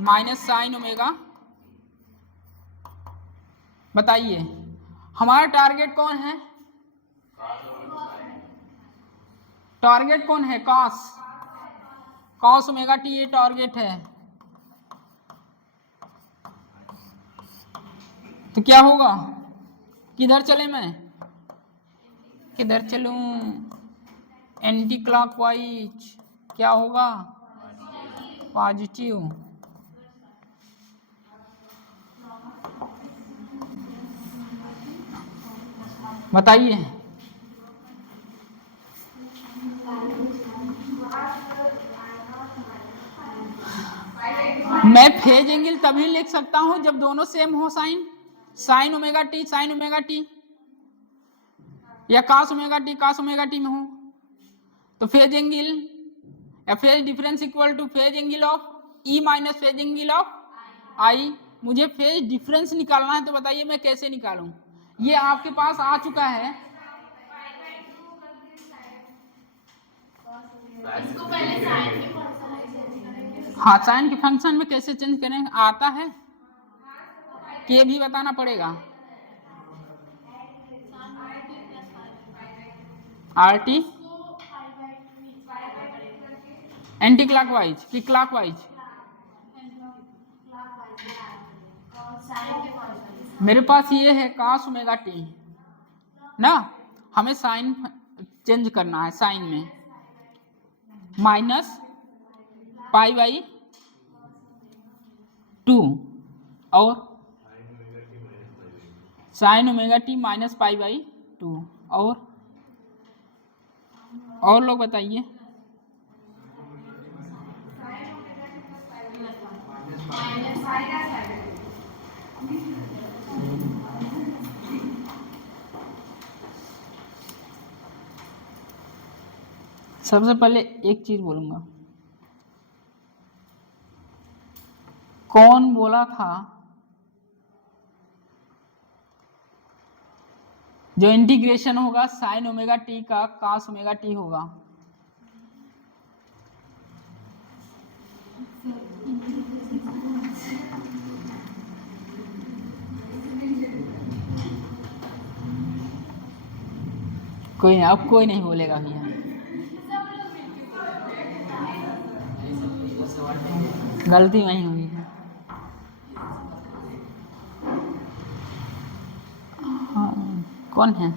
minus sine omega. बताइए हमारा टारगेट कौन है? टारगेट कौन है? कॉस, कॉस ओमेगा टी ये टारगेट है। तो क्या होगा? किधर चले मैं? किधर चलूं? Anti clockwise. क्या होगा? पॉजिटिव। बताइए मैं फेज एंगल तभी लिख सकता हूं जब दोनों सेम हो। Sine, sine omega T sine omega T, या कॉस ओमेगा टी में हो तो फेज एंगल या phase difference equal to phase angle of E minus phase angle of I। मुझे फेज डिफरेंस निकालना है, तो बताइए मैं कैसे निकालूं? ये आपके पास आ चुका है। इसको पहले साइन के फंक्शन, हाँ साइन के फंक्शन में कैसे चेंज करें आता है कि ये भी बताना पड़ेगा? RT एंटी क्लॉकवाइज कि क्लॉकवाइज? मेरे पास ये है कॉस ओमेगा टी ना, हमें साइन चेंज करना है साइन में। माइनस पाई बाई 2 और sign omega T minus pi by 2 और लोग बताइए। सबसे पहले एक चीज बोलूंगा, कौन बोला था जो इंटीग्रेशन होगा साइन ओमेगा टी का कॉस ओमेगा टी होगा? कोई नहीं, अब कोई नहीं बोलेगा भैया। गलती वहीं हुई है। हाँ, कौन है?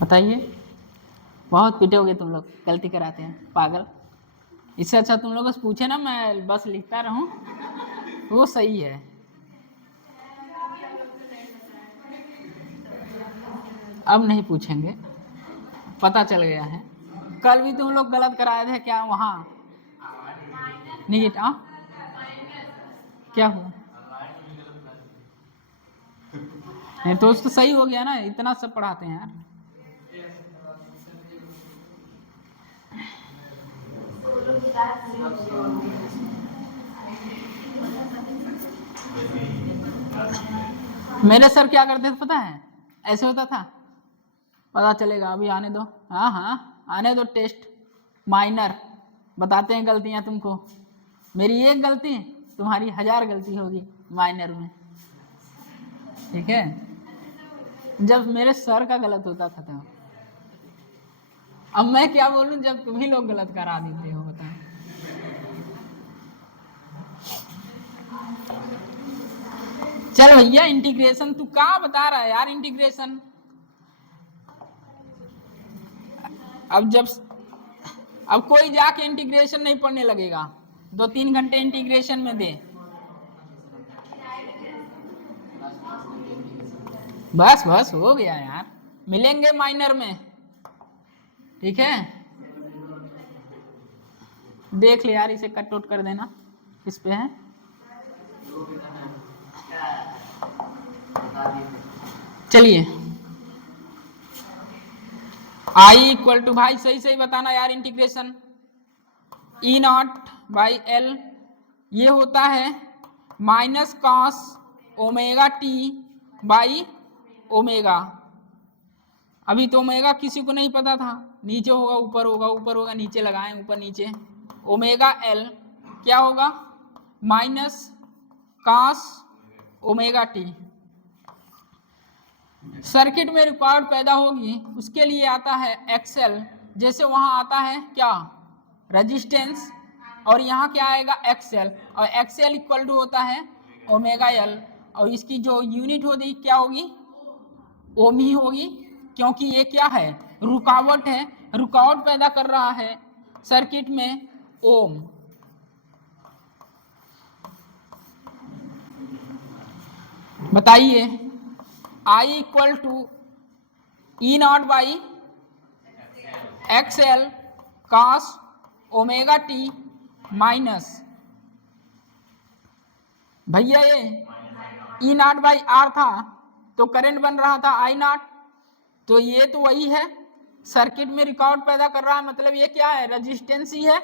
बताइए। बहुत पिटोगे तुम लोग, गलती कराते हैं पागल। इससे अच्छा तुम लोगों से पूछे ना, मैं बस लिखता रहूं, वो सही है। अब नहीं पूछेंगे, पता चल गया है। कल भी तुम लोग गलत कराए थे क्या वहां? नहीं क्या हुआ? नहीं तो उसको सही हो गया ना, इतना सब पढ़ाते हैं यार। मेरे सर क्या करते थे पता है? ऐसे होता था, पता चलेगा अभी आने दो, हाँ हाँ आने दो, टेस्ट माइनर बताते हैं गलतियां तुमको। मेरी एक गलती तुम्हारी 1000 गलती होगी माइनर में, ठीक है? जब मेरे सर का गलत होता था तो अब मैं क्या बोलूं जब तुम ही लोग गलत करा देते हो, बता। चल भैया इंटीग्रेशन तू क्या बता रहा है यार? इंटीग्रेशन अब कोई जाके इंटीग्रेशन नहीं पढ़ने लगेगा, 2-3 घंटे इंटीग्रेशन में दे। बस बस हो गया यार, मिलेंगे माइनर में, ठीक है? देख ले यार, इसे कट आउट कर देना। किस पे है? चलिए आई इक्वल टू, भाई सही सही बताना यार, integration E naught by L ये होता है minus cos omega T by omega. अभी तो ओमेगा किसी को नहीं पता था, नीचे होगा ऊपर होगा, ऊपर होगा नीचे, लगाएं ऊपर नीचे। ओमेगा एल क्या होगा? Minus cos omega t. Circuit में रिकॉर्ड पैदा होगी, उसके लिए आता है एक्सएल। जैसे वहां आता है क्या? रेजिस्टेंस, और यहाँ क्या आएगा? एक्सएल, और एक्सएल इक्वल टू होता है ओमेगा एल, और इसकी जो यूनिट होगी क्या होगी? ओम ही होगी, क्योंकि ये क्या है? रुकावट है, रुकावट पैदा कर रहा है सर्किट में ओम। बताइए I equal to E naught by X L cos omega T minus, भैया ये ई नॉट बाई आर था तो करंट बन रहा था आई नॉट, तो ये तो वही है, सर्किट में रिकॉर्ड पैदा कर रहा है, मतलब ये क्या है? रेजिस्टेंस ही है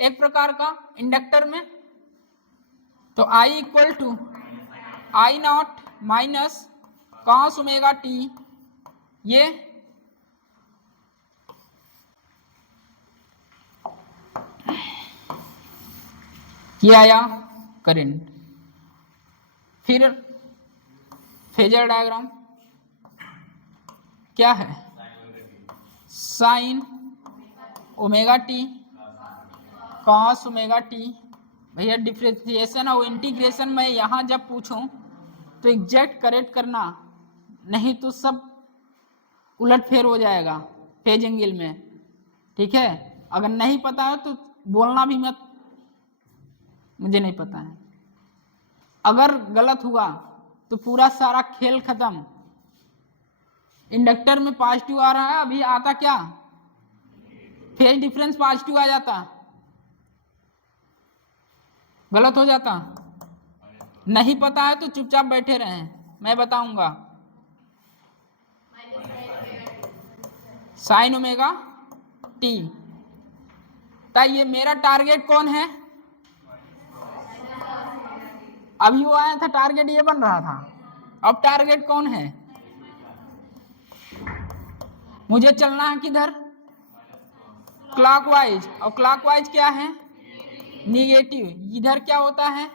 एक प्रकार का इंडक्टर में। तो I equal to I naught minus cos omega T, ये आया करंट। फिर फेजर डायग्राम क्या है? Sine omega T cos omega T. भैया डिफरेंशिएशन और इंटीग्रेशन में यहाँ जब पूछूं तो एग्जैक्ट करेक्ट करना, नहीं तो सब उलट फेर हो जाएगा फेज एंगल में, ठीक है। अगर नहीं पता है तो बोलना भी मत, मुझे नहीं पता है। अगर गलत हुआ तो पूरा सारा खेल खत्म। इंडक्टर में पॉजिटिव आ रहा है, अभी आता क्या, फेज डिफरेंस पॉजिटिव आ जाता, गलत हो जाता। नहीं पता है तो चुपचाप बैठे रहें, मैं बताऊंगा। Sign omega T. ये मेरा टारगेट कौन है, अभी वो आया था टारगेट ये बन रहा था, अब टारगेट कौन है, मुझे चलना है किधर, क्लॉकवाइज। और क्लॉकवाइज क्या है, निगेटिव। इधर क्या होता है,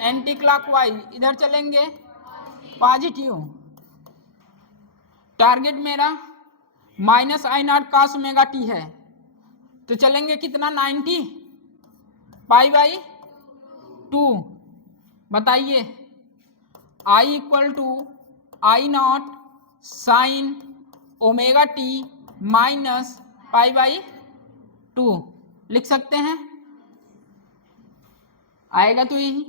एंटी क्लॉकवाइज, इधर चलेंगे पॉजिटिव। टारगेट मेरा minus I naught cos omega T है, तो चलेंगे कितना, 90 पाई बाई 2। बताइए, I equal to I naught sine omega T minus pi by 2 लिख सकते हैं, आएगा तो यही।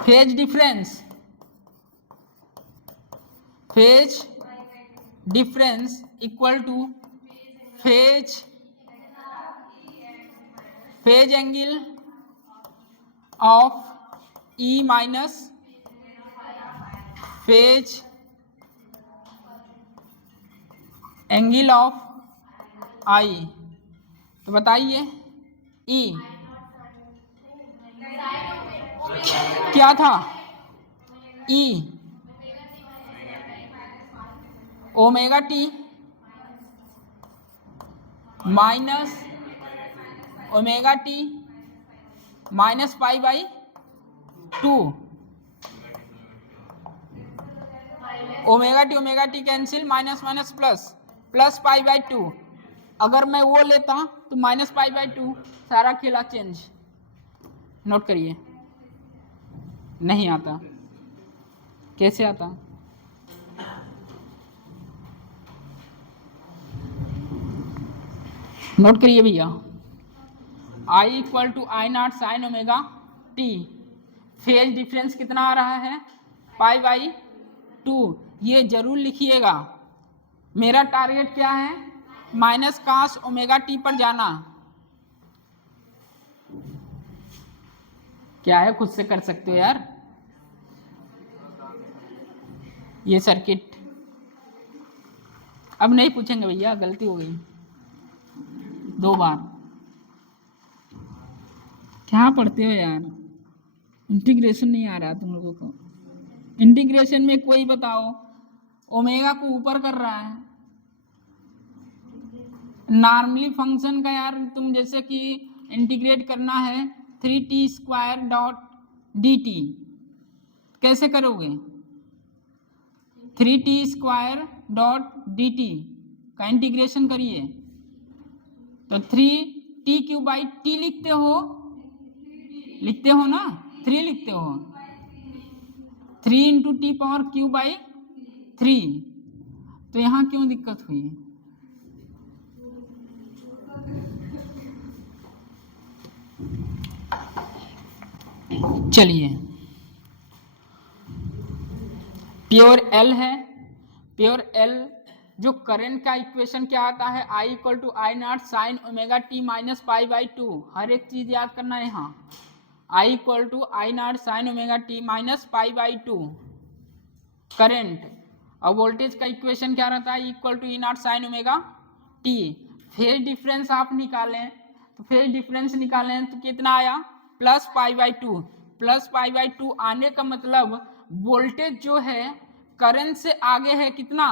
Phase difference, phase difference equal to phase angle of E minus phase angle of I. तो बताइए ई क्या था, E omega T minus omega T minus pi by 2। Omega T cancel, minus minus plus, plus pi by 2। अगर मैं वो लेता तो minus pi by 2, सारा खेला चेंज। नोट करिए, नहीं आता, कैसे आता, नोट करिए भैया। I equal to I naught sine omega T, phase difference कितना आ रहा है, पाई बाई 2। ये जरूर लिखिएगा, मेरा टारगेट क्या है, माइनस कास ओमेगा टी पर जाना। क्या है, खुद से कर सकते हो यार। ये सर्किट अब नहीं पूछेंगे भैया, गलती हो गई 2 बार। क्या पढ़ते हो यार, इंटीग्रेशन नहीं आ रहा तुम लोगों को। इंटीग्रेशन में कोई बताओ ओमेगा को ऊपर कर रहा है, नॉर्मली फंक्शन का यार, तुम जैसे कि इंटीग्रेट करना है 3t² डॉट dt, कैसे करोगे, 3t² डॉट dt का इंटीग्रेशन करिए तो 3t³ बाई टी लिखते हो ना, 3 लिखते हो, 3 into T power Q by 3। तो यहाँ क्यों दिक्कत हुई, चलिए प्योर एल है, प्योर एल जो करंट का इक्वेशन क्या आता है, I equal to I naught sine omega T minus pi by 2। हर एक चीज याद करना है यहाँ, I equal to I naught sine omega T minus pi by 2 current. और वोल्टेज का इक्वेशन क्या रहता है, equal to E naught sine omega T. Phase difference आप निकालें तो फेज डिफरेंस निकालें तो कितना आया, plus pi by 2। Plus pi by 2 आने का मतलब वोल्टेज जो है करंट से आगे है कितना,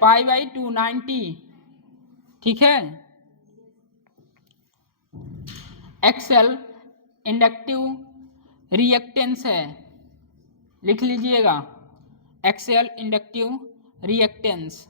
पाई बाई 2, 90, ठीक है। एक्सएल इंडक्टिव रिएक्टेंस है, लिख लीजिएगा, एक्सएल इंडक्टिव रिएक्टेंस।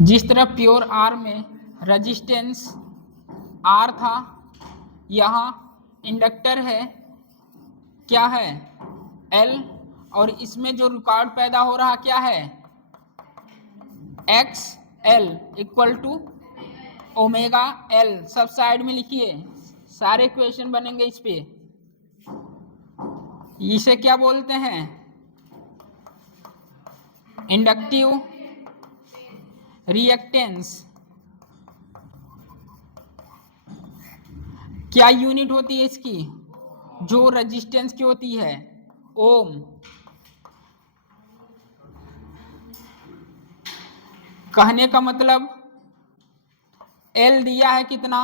जिस तरह प्योर आर में रेजिस्टेंस आर था, यहाँ इंडक्टर है क्या है एल, और इसमें जो रिकॉर्ड पैदा हो रहा क्या है X L equal to omega L. सब साइड में लिखिए, सारे क्वेश्चन बनेंगे इस पे। इसे क्या बोलते हैं इंडक्टिव रिएक्टेंस। क्या यूनिट होती है इसकी, जो रेजिस्टेंस की होती है ओम। कहने का मतलब एल दिया है कितना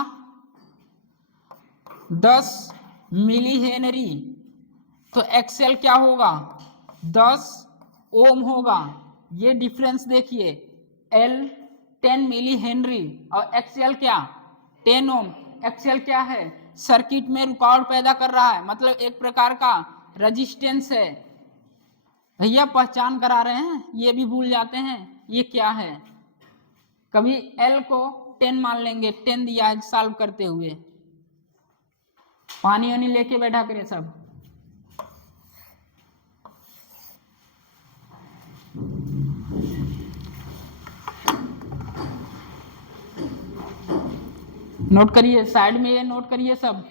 10 मिली हेनरी, तो एक्सएल क्या होगा 10 ओम होगा। ये डिफरेंस देखिए, एल 10 मिली हेनरी और एक्सएल क्या 10 ओम। एक्सएल क्या है सर्किट में रुकावट पैदा कर रहा है, मतलब एक प्रकार का रेजिस्टेंस है। भैया पहचान करा रहे हैं, ये भी भूल जाते हैं ये क्या है। कभी एल को 10 मान लेंगे, 10 दिया है सॉल्व करते हुए। पानी वानी लेके बैठा करें सब। नोट करिए, साइड में ये नोट करिए सब।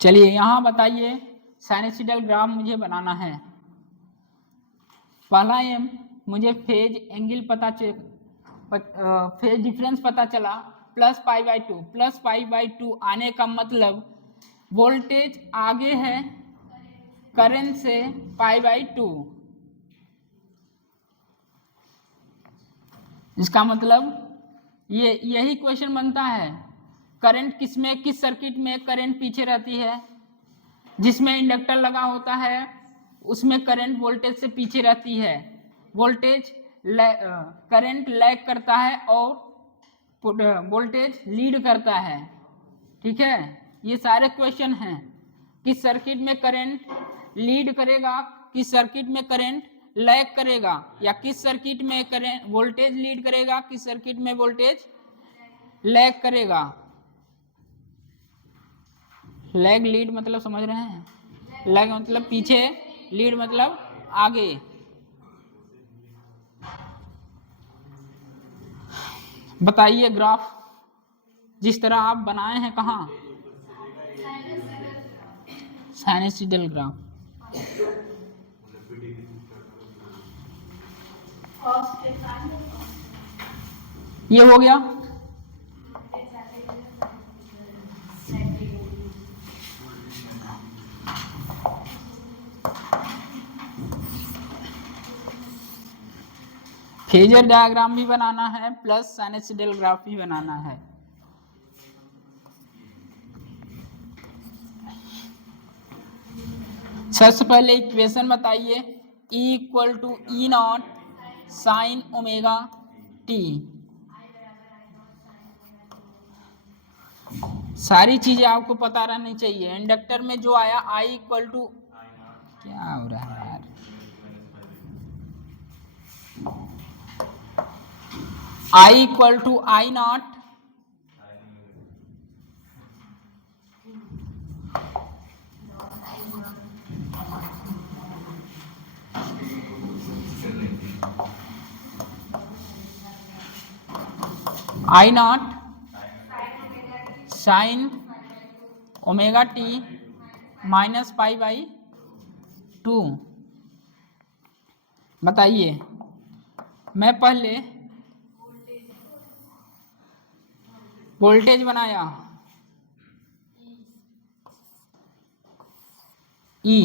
चलिए यहाँ बताइए, साइनसॉइडल ग्राफ मुझे बनाना है। पहला एम मुझे फेज एंगल पता फेज डिफरेंस पता चला plus pi by to. Plus pi by to आने का मतलब वोल्टेज आगे है करंट से पाई बाई टू। इसका मतलब ये यही क्वेश्चन बनता है, करंट किसमें किस सर्किट में करंट पीछे रहती है, जिसमें इंडक्टर लगा होता है उसमें करंट वोल्टेज से पीछे रहती है। वोल्टेज करंट लैग करता है और वोल्टेज लीड करता है। ठीक है, ये सारे क्वेश्चन हैं। किस सर्किट में करंट लीड करेगा, किस सर्किट में करंट लैग करेगा, या किस सर्किट में करंट वोल्टेज लीड करेगा, किस सर्किट में वोल्टेज लैग करेगा। लैग लीड मतलब समझ रहे हैं, लैग मतलब पीछे, लीड मतलब आगे। बताइए ग्राफ जिस तरह आप बनाए हैं, कहाँ साइनसॉइडल ग्राफ। ये हो गया। फेजर डायग्राम भी बनाना है प्लस साइनसॉइडल ग्राफ भी बनाना है। सबसे पहले इक्वेशन बताइए, E equal to E naught sine omega T. सारी चीजें आपको पता रहनी चाहिए। इंडक्टर में जो आया I इक्वल टू, क्या हो रहा है यार, I equal to I naught I naught sine omega T minus pi by two. बताइए, मैं पहले वोल्टेज बनाया E,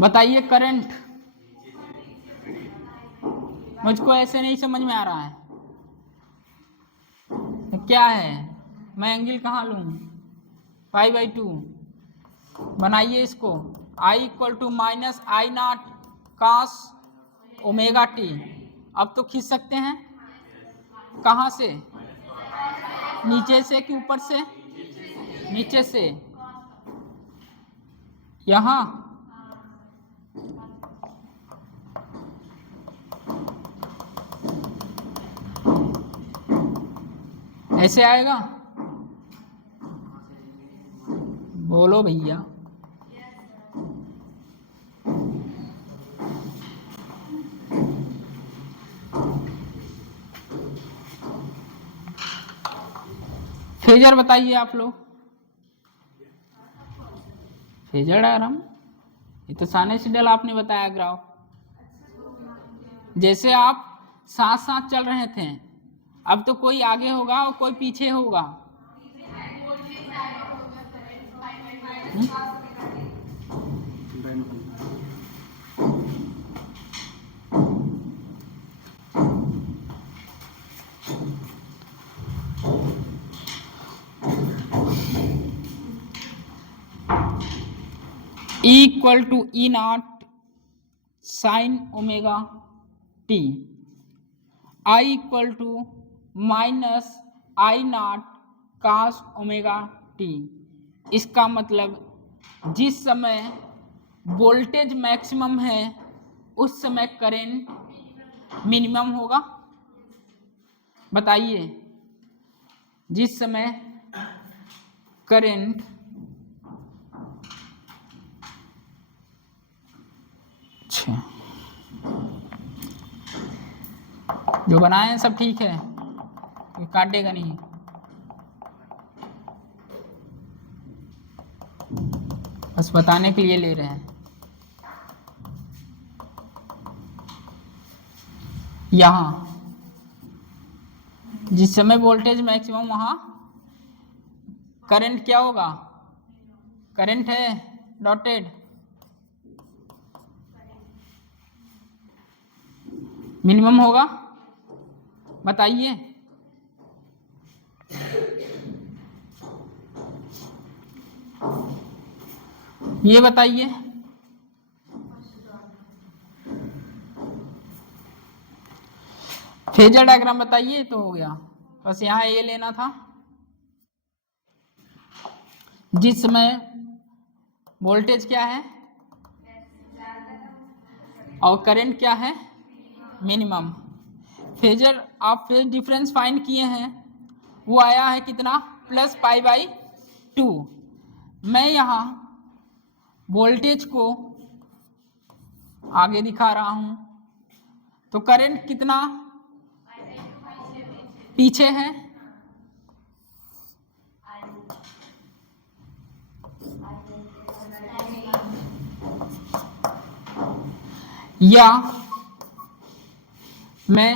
बताइए करंट। मुझको ऐसे नहीं समझ में आ रहा है, क्या है मैं एंगल कहाँ लूँ, π/2। बनाइए इसको, I = -I0 cos ω t। अब तो खींच सकते हैं, कहाँ से, नीचे से कि ऊपर से, नीचे से, यहाँ ऐसे आएगा, बोलो भैया। फेजर बताइए आप लोग, फेजर डायग्राम, ये तो साइनसॉइडल आपने बताया ग्राफ। जैसे आप साथ साथ चल रहे थे, अब तो कोई आगे होगा और कोई पीछे होगा। E = E0 sin ω t, I = -I0 cos ω t। इसका मतलब जिस समय वोल्टेज मैक्सिमम है उस समय करंट मिनिमम होगा। बताइए, जिस समय करंट, अच्छा जो बनाए हैं सब ठीक है, काटेगा नहीं, बस बताने के लिए ले रहे हैं। यहाँ जिस समय वोल्टेज मैक्सिमम वहाँ करंट क्या होगा, करंट है डॉटेड, मिनिमम होगा। बताइए, ये बताइए, फेजर डायग्राम बताइए तो हो गया, बस यहाँ ये लेना था। जिस समय वोल्टेज क्या है और करंट क्या है, मिनिमम। फेजर आप फेज डिफरेंस फाइंड किए हैं, वो आया है कितना, +π/2। मैं यहाँ वोल्टेज को आगे दिखा रहा हूं, तो करंट कितना पीछे है, या मैं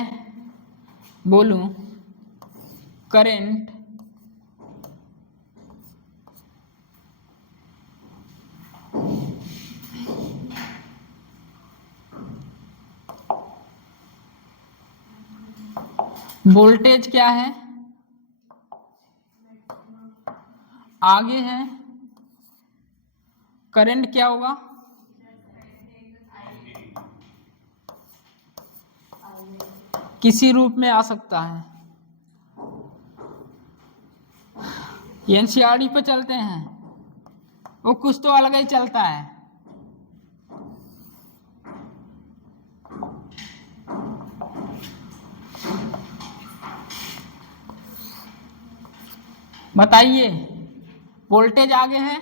बोलूं करंट वोल्टेज क्या है, आगे है, करंट क्या होगा, किसी रूप में आ सकता है। एनसीईआरटी पे चलते हैं, वो कुछ तो अलग ही चलता है। बताइए, वोल्टेज आगे है,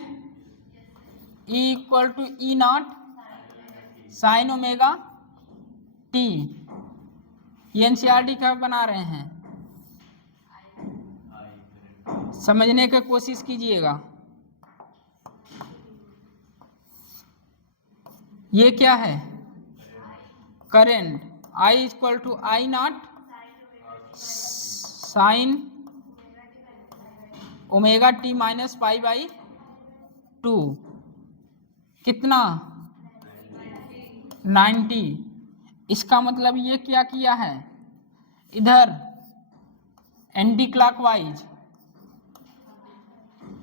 E = E0 sin ω t। NCERT का बना रहे हैं, समझने की कोशिश कीजिएगा। ये क्या है, current, I = I0 sin ω t - π/2, कितना, 90। इसका मतलब ये क्या किया है, इधर anti clockwise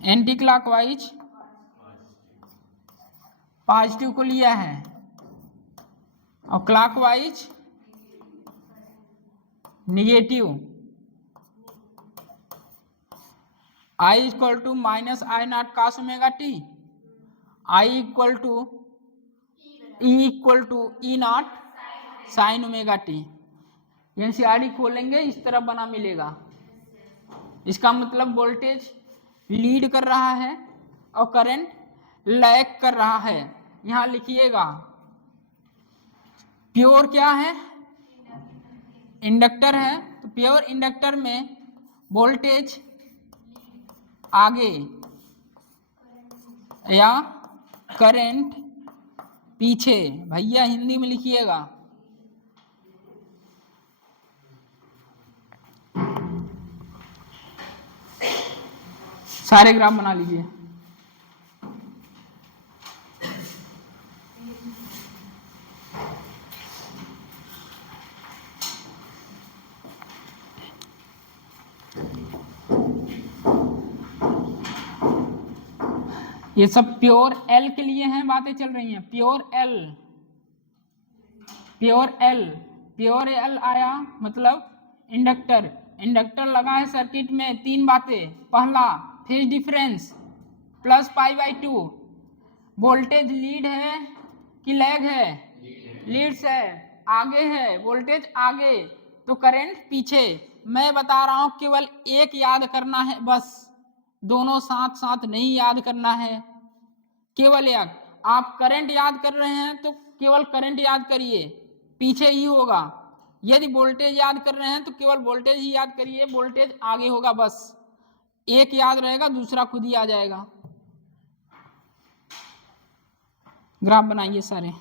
anti clockwise positive को लिया है और clockwise negative. I equal to minus I naught cos omega T, I equal to E naught sine omega T. NCERT खोलेंगे इस तरह बना मिलेगा। इसका मतलब वोल्टेज लीड कर रहा है और करंट लैग कर रहा है। यहां लिखिएगा प्योर क्या है, इंडक्टर है, तो प्योर इंडक्टर में वोल्टेज आगे या करंट पीछे। भैया हिंदी में लिखिएगा। सारे ग्राफ बना लीजिए। ये सब प्योर एल के लिए हैं, बातें चल रही हैं। Pure L, pure L, pure L आया मतलब इंडक्टर। इंडक्टर लगा है सर्किट में, तीन बातें। पहला phase difference plus pi by to. Voltage lead है कि लैग है, लीड्स है, आगे है, वोल्टेज आगे तो करंट पीछे। मैं बता रहा हूं केवल एक याद करना है बस, दोनों साथ साथ नहीं याद करना है, केवल एक। आप करंट याद कर रहे हैं तो केवल करंट याद करिए, पीछे ही होगा। यदि वोल्टेज याद कर रहे हैं तो केवल वोल्टेज ही याद करिए, वोल्टेज आगे होगा बस। एक याद रहेगा, दूसरा खुद ही आ जाएगा। ग्राफ बनाइए सारे।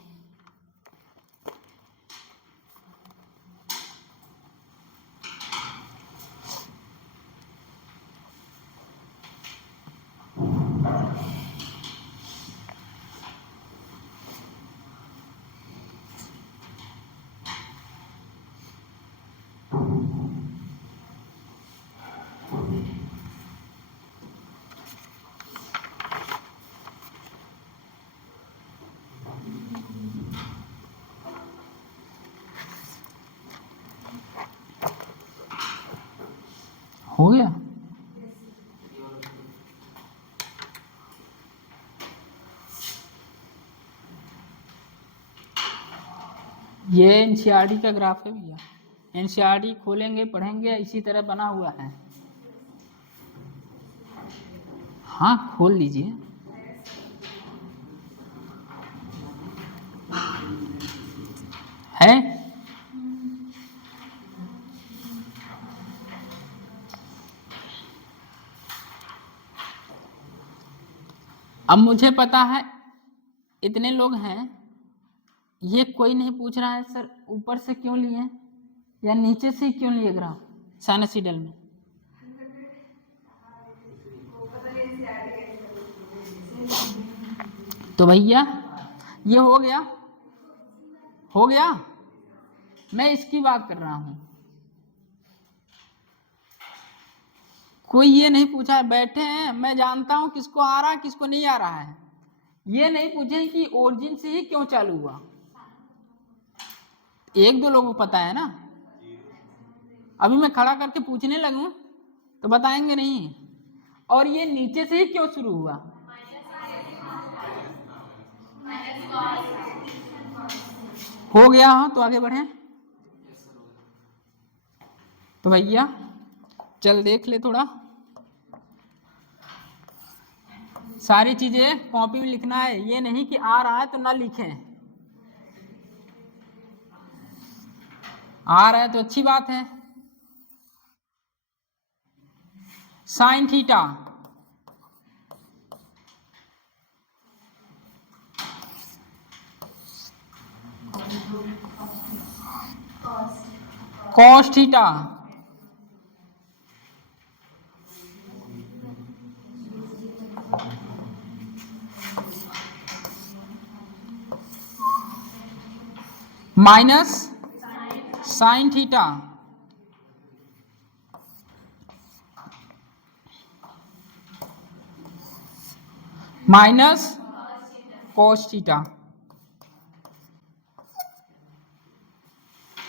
हो गया? ये एनसीईआरटी का ग्राफ है भैया। एनसीईआरटी खोलेंगे, पढ़ेंगे, इसी तरह बना हुआ है। हाँ खोल लीजिए। है अब मुझे पता है इतने लोग हैं, ये कोई नहीं पूछ रहा है सर ऊपर से क्यों लिए या नीचे से क्यों लिए ग्राफ साइनसॉइडल में। तो भैया ये हो गया, हो गया। मैं इसकी बात कर रहा हूं। कोई ये नहीं पूछा है, बैठे हैं, मैं जानता हूं किसको आ रहा है किसको नहीं आ रहा है। ये नहीं पूछे कि ओरिजिन से ही क्यों चालू हुआ। एक दो लोगों को पता है ना, अभी मैं खड़ा करके पूछने लगूं तो बताएंगे नहीं। और ये नीचे से ही क्यों शुरू हुआ। हो गया हो तो आगे बढ़े। तो भैया चल देख ले थोड़ा, सारी चीजें कॉपी में लिखना है, ये नहीं कि आ रहा है तो ना लिखें। आ रहा है तो अच्छी बात है। Sine theta cos theta minus sine theta. Minus cos theta.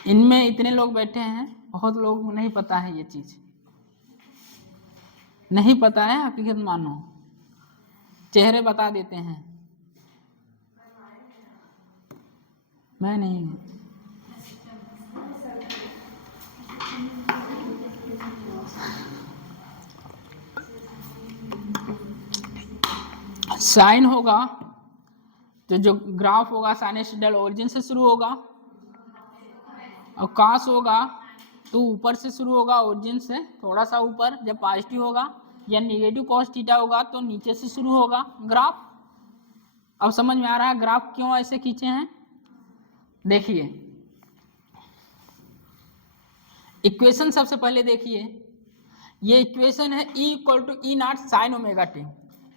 इनमें इतने लोग बैठे हैं, बहुत लोग को नहीं पता है, ये चीज नहीं पता है। हकीकत मानो, चेहरे बता देते हैं। मैं नहीं, साइन होगा तो जो ग्राफ होगा साइनसॉइडल ओरिजिन से शुरू होगा, और कास होगा तो ऊपर से शुरू होगा, ओरिजिन से थोड़ा सा ऊपर जब पॉजिटिव होगा, या नेगेटिव कॉस थीटा होगा तो नीचे से शुरू होगा ग्राफ। अब समझ में आ रहा है ग्राफ क्यों ऐसे खींचे हैं? देखिए इक्वेशन सबसे पहले देखिए, ये इक्वेशन है E equal to E naught sine omega T.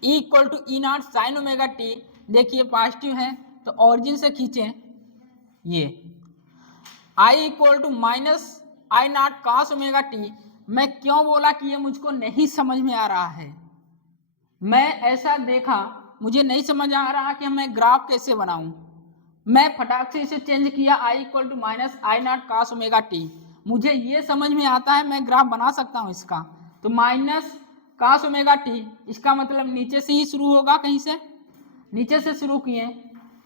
E equal to E naught sine omega T. देखिए पॉजिटिव है तो ऑरिजिन से खींचे ये I equal to minus I naught cos omega T. मैं क्यों बोला कि ये मुझको नहीं समझ में आ रहा है? मैं ऐसा देखा, मुझे नहीं समझ आ रहा कि मैं ग्राफ कैसे बनाऊं। मैं फटाक से इसे चेंज किया, I equal to minus I naught cos omega T. मुझे ये समझ में आता है मैं ग्राफ बना सकता हूं इसका। तो माइनस कॉस ओमेगा टी, इसका मतलब नीचे से ही शुरू होगा, कहीं से नीचे से शुरू किए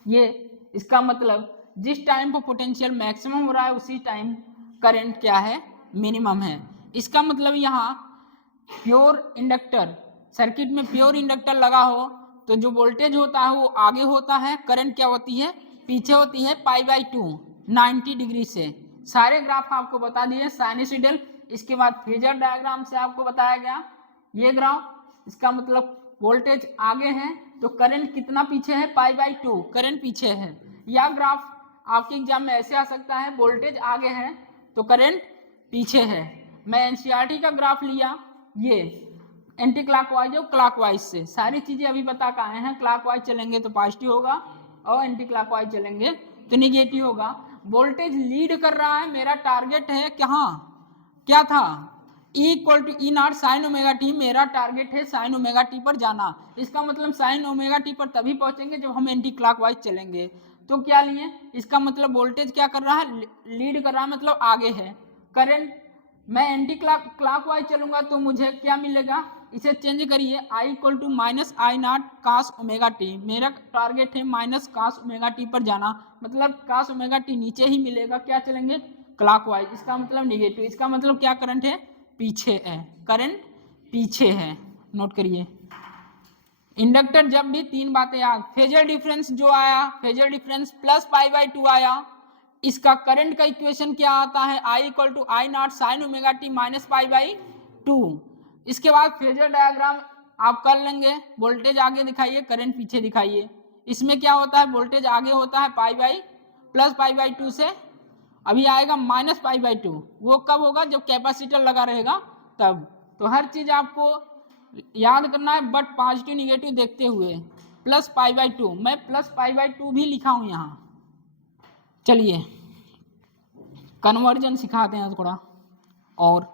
ये। इसका मतलब जिस टाइम पर पोटेंशियल मैक्सिमम हो रहा है उसी टाइम करंट क्या है, मिनिमम है। इसका मतलब यहाँ प्योर इंडक्टर, सर्किट में प्योर इंडक्टर लगा हो तो जो वोल्टेज होता है वो आगे होता है, करंट क्या होती है, पीछे होती है, π/2 90 डिग्री से। सारे ग्राफ आपको बता दिए साइनसॉइडल। इसके बाद फेजर डायग्राम से आपको बताया गया ये ग्राफ, इसका मतलब वोल्टेज आगे है तो करंट कितना पीछे है, π/2 करंट पीछे है। या ग्राफ आपके एग्जाम में ऐसे आ सकता है, वोल्टेज आगे है तो करंट पीछे है। मैं एनसीईआरटी का ग्राफ लिया, ये एंटी क्लॉकवाइज और क्लॉकवाइज से सारी चीजें अभी बता के आए हैं। क्लॉकवाइज चलेंगे तो पॉजिटिव होगा और एंटी क्लॉकवाइज चलेंगे तो निगेटिव होगा। वोल्टेज लीड कर रहा है, मेरा टारगेट है कहाँ, क्या था, E equal to E naught sine omega T. मेरा टारगेट है साइन ओमेगा टी पर जाना। इसका मतलब साइन ओमेगा टी पर तभी पहुंचेंगे जब हम एंटी क्लॉकवाइज चलेंगे। तो क्या लिए, इसका मतलब वोल्टेज क्या कर रहा है, लीड कर रहा है, मतलब आगे है। करंट मैं एंटी क्लॉकवाइज चलूंगा तो मुझे क्या मिलेगा, इसे चेंज करिए, I equal to minus I naught cos omega T. मेरा टारगेट है माइनस कास ओमेगा टी पर जाना, मतलब कास ओमेगा टी नीचे ही मिलेगा, क्या चलेंगे, क्लॉकवाइज। इसका मतलब निगेटिव, इसका मतलब क्या करंट है, पीछे है, करंट पीछे है। नोट करिए इंडक्टर जब भी तीन बातें याद, फेजर डिफरेंस जो आया, फेजर डिफरेंस प्लस π/2 आया, इसका करंट का इक्वेशन क्या आता है, I equal to I naught sine omega T minus π/2। इसके बाद फेजर डायग्राम आप कर लेंगे, वोल्टेज आगे दिखाइए, करंट पीछे दिखाइए। इसमें क्या होता है, वोल्टेज आगे होता है प्लस π/2 से, अभी आएगा माइनस π/2। वो कब होगा, जब कैपेसिटर लगा रहेगा तब। तो हर चीज आपको याद करना है, बट पॉजिटिव निगेटिव देखते हुए। प्लस π/2, मैं प्लस π/2 भी लिखा हूं यहाँ। चलिए कन्वर्जन सिखाते हैं थोड़ा और।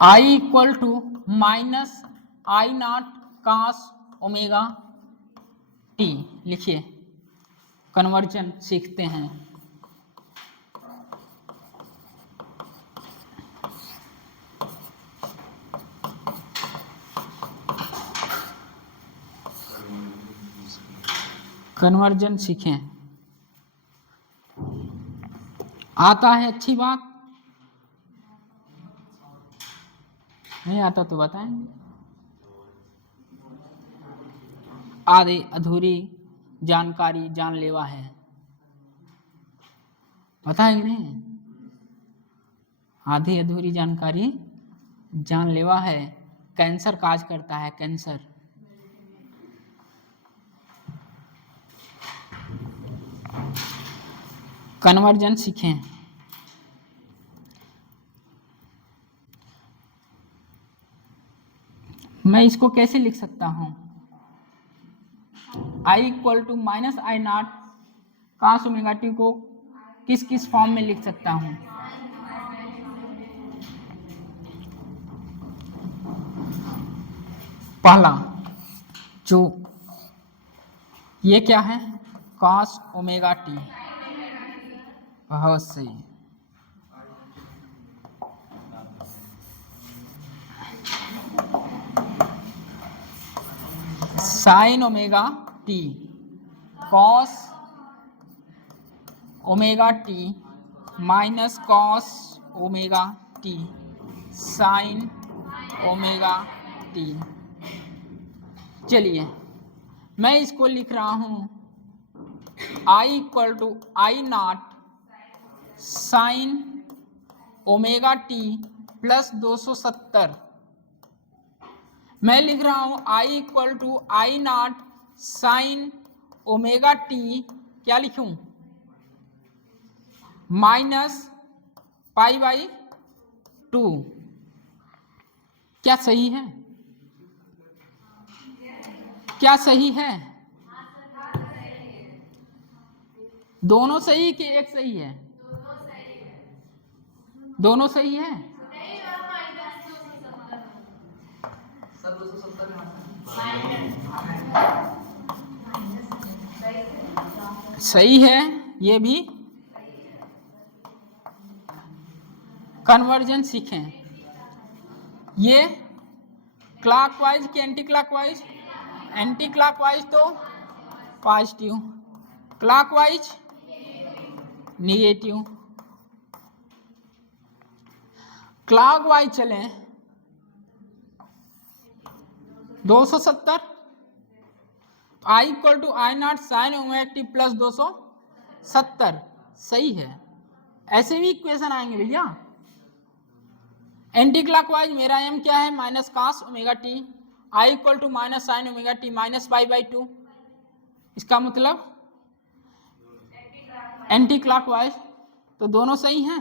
I equal to minus I naught cos omega T लिखिए, कन्वर्जन सीखते हैं। कन्वर्जन सीखें, आता है अच्छी बात, नहीं आता तो बताएंगे। आधी अधूरी जानकारी जानलेवा है, पता है कि नहीं, आधी अधूरी जानकारी जानलेवा है। कैंसर काज करता है, कैंसर। कन्वर्जन सीखें। मैं इसको कैसे लिख सकता हूं? I equal to minus I naught cos omega T को किस किस फॉर्म में लिख सकता हूं? पहला जो ये क्या है, कॉस ओमेगा टी, बहुत सही। Sine omega T cos omega T minus cos omega T sine omega T. चलिए मैं इसको लिख रहा हूं I equal to I naught sine omega T plus 270। मैं लिख रहा हूं I equal to I naught sine omega T, क्या लिखूं, माइनस पाई बाई 2। क्या सही है? क्या सही है? दोनों सही कि एक सही है? दोनों सही है। सही है ये भी। कन्वर्जन सीखें। ये क्लॉकवाइज कि एंटी क्लॉकवाइज? एंटी क्लॉकवाइज तो पॉजिटिव, क्लॉकवाइज निगेटिव। क्लॉकवाइज चलें 270, I equal to I naught sine omega T plus 270 सही है। ऐसे भी इक्वेशन आएंगे भैया। एंटी क्लॉकवाइज मेरा एम क्या है, minus cos omega T, I equal to minus sine omega T minus pi by 2। इसका मतलब एंटी क्लॉकवाइज, तो दोनों सही हैं।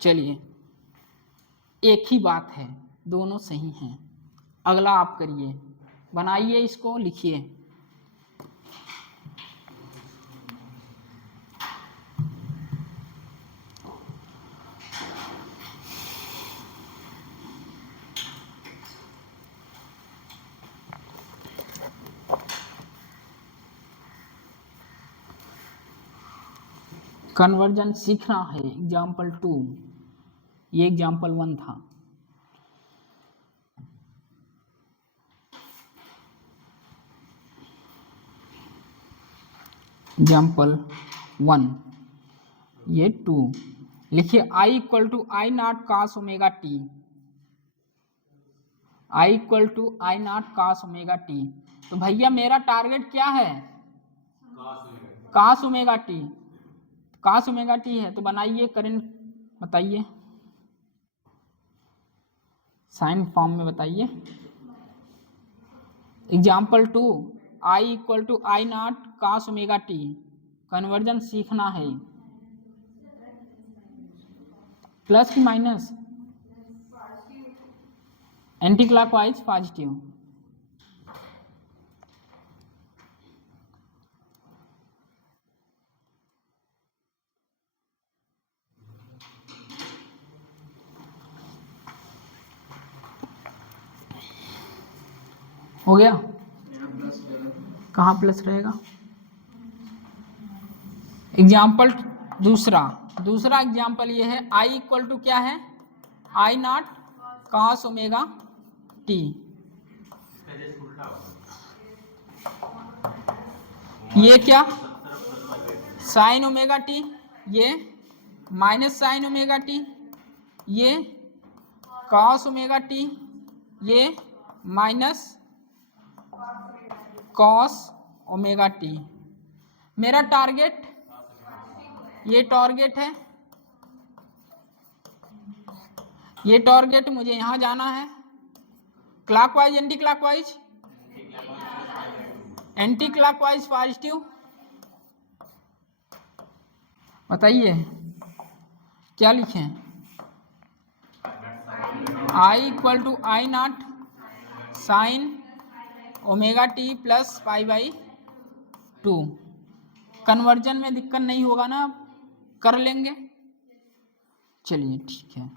चलिए एक ही बात है, दोनों सही हैं। अगला आप करिए, बनाइए इसको, लिखिए। कन्वर्जन सीखना है। एग्जाम्पल 2, ये एग्जाम्पल 1 था। एग्जाम्पल 1 ये 2 लिखिए। I equal to I naught cos omega T, I equal to I naught cos omega T. तो भैया मेरा टारगेट क्या है, cos omega T. Cos omega T है तो बनाइए, करंट बताइए, साइन फॉर्म में बताइए। Example 2 I equal to I naught cos omega T. Conversion सीखना है। प्लस की माइनस? Anti clockwise positive. हो गया? कहाँ प्लस रहेगा? एग्जाम्पल दूसरा एग्जाम्पल ये है, आई इक्वल टू क्या है, I naught cos omega T. ये क्या, साइन ओमेगा टी, ये माइनस साइन ओमेगा टी, ये कॉस ओमेगा टी, ये माइनस कॉस ओमेगा टी। मेरा टारगेट, ये टारगेट है, ये टारगेट मुझे यहां जाना है। Clockwise anti clockwise? Anti clockwise positive. बताइए क्या लिखें? I equal to I naught sine omega T plus pi by 2। Conversion में दिक्कत नहीं होगा ना, कर लेंगे। चलिए ठीक है।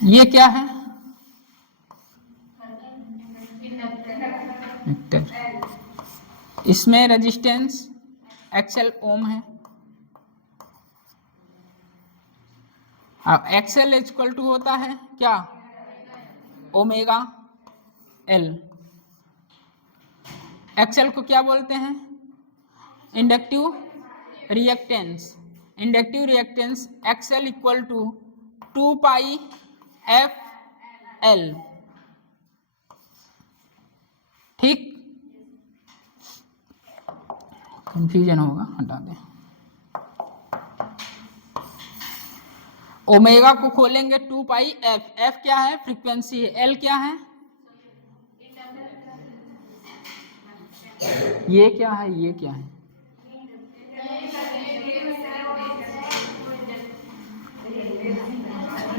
ये क्या है? इंडक्टर। इसमें रेजिस्टेंस एक्सएल ओम है। अब एक्सएल इक्वल टू होता है क्या? Omega L. एक्सएल को क्या बोलते हैं? Inductive reactance. Inductive reactance XL equal to 2 pi F L. ठीक, कंफ्यूजन होगा, हटा दें। ओमेगा को खोलेंगे 2 पाई एफ। एफ क्या है? फ्रीक्वेंसी है। एल क्या है? ये क्या है? ये क्या है?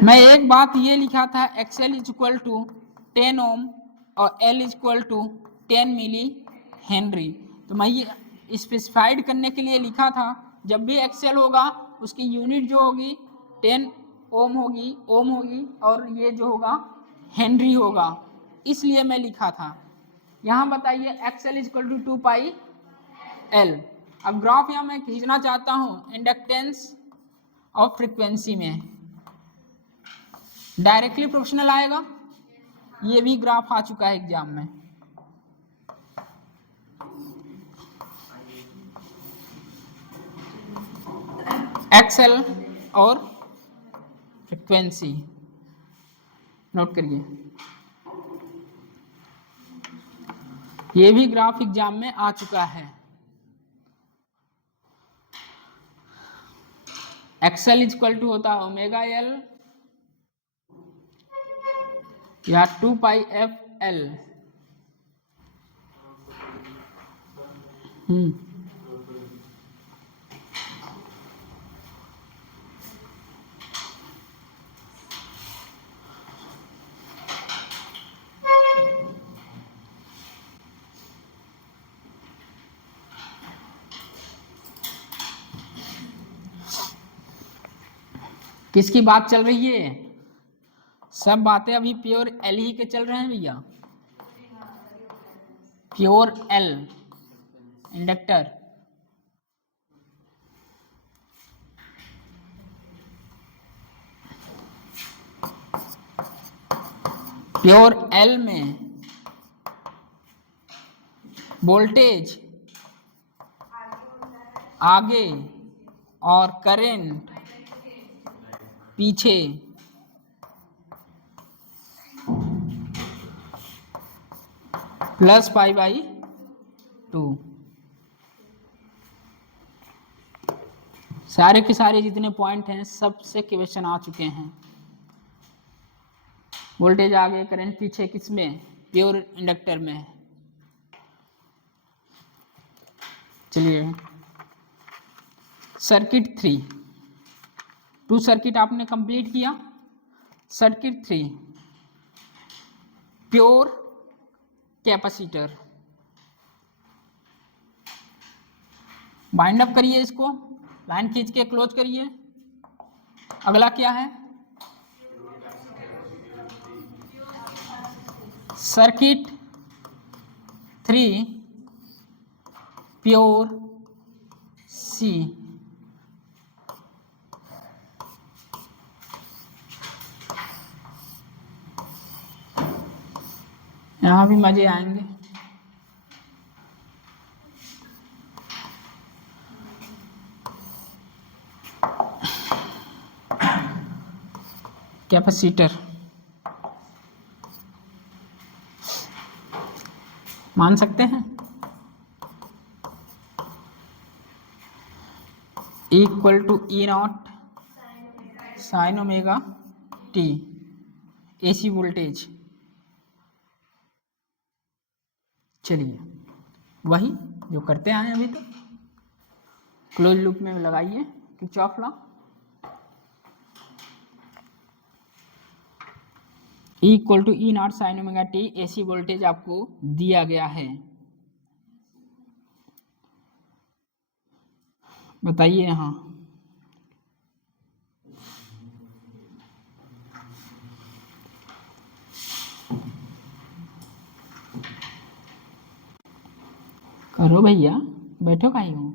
मैं एक बात ये लिखा था, XL is equal to 10 ohm और L is equal to 10 millihenry. तो मैं ये स्पेसिफाइड करने के लिए लिखा था, जब भी एक्सएल होगा उसकी यूनिट जो होगी 10 ओम होगी और ये जो होगा हेनरी होगा, इसलिए मैं लिखा था। यहाँ बताइए XL is equal to 2 pi L. अब ग्राफ यहाँ मैं खींचना चाहता हूँ इंडक्टेंस और फ्रीक्वेंसी में, डायरेक्टली प्रोपोर्शनल आएगा। ये भी ग्राफ आ चुका है एग्जाम में। एक्सएल और फ्रीक्वेंसी नोट करिए, ये भी ग्राफ एग्जाम में आ चुका है। एक्सएल इक्वल टू होता है ओमेगा एल या 2 पाई एफ एल। किसकी बात चल रही है? सब बातें अभी प्योर एल ही के चल रहे हैं भैया। Pure L inductor. Pure L में वोल्टेज आगे और करंट पीछे। Plus pi by 2। सारे के सारे जितने पॉइंट हैं सबसे क्वेश्चन आ चुके हैं। वोल्टेज आगे करंट पीछे, किसमें? प्योर इंडक्टर में। चलिए सर्किट 3, 2 सर्किट आपने कंप्लीट किया। Circuit 3 pure capacitor. Bind up करिए इसको, लाइन खींच के क्लोज करिए। अगला क्या है? Circuit 3 pure C. यहां भी मजे आएंगे। कैपेसिटर मान सकते हैं equal to E naught sine omega T, AC voltage. चलिए वही जो करते आए अभी तक, क्लोज लूप में लगाइए। Kirchhoff law, E equal to E naught sine omega T, AC voltage आपको दिया गया है। बताइए यहाँ करो भैया, बैठो काहे हो?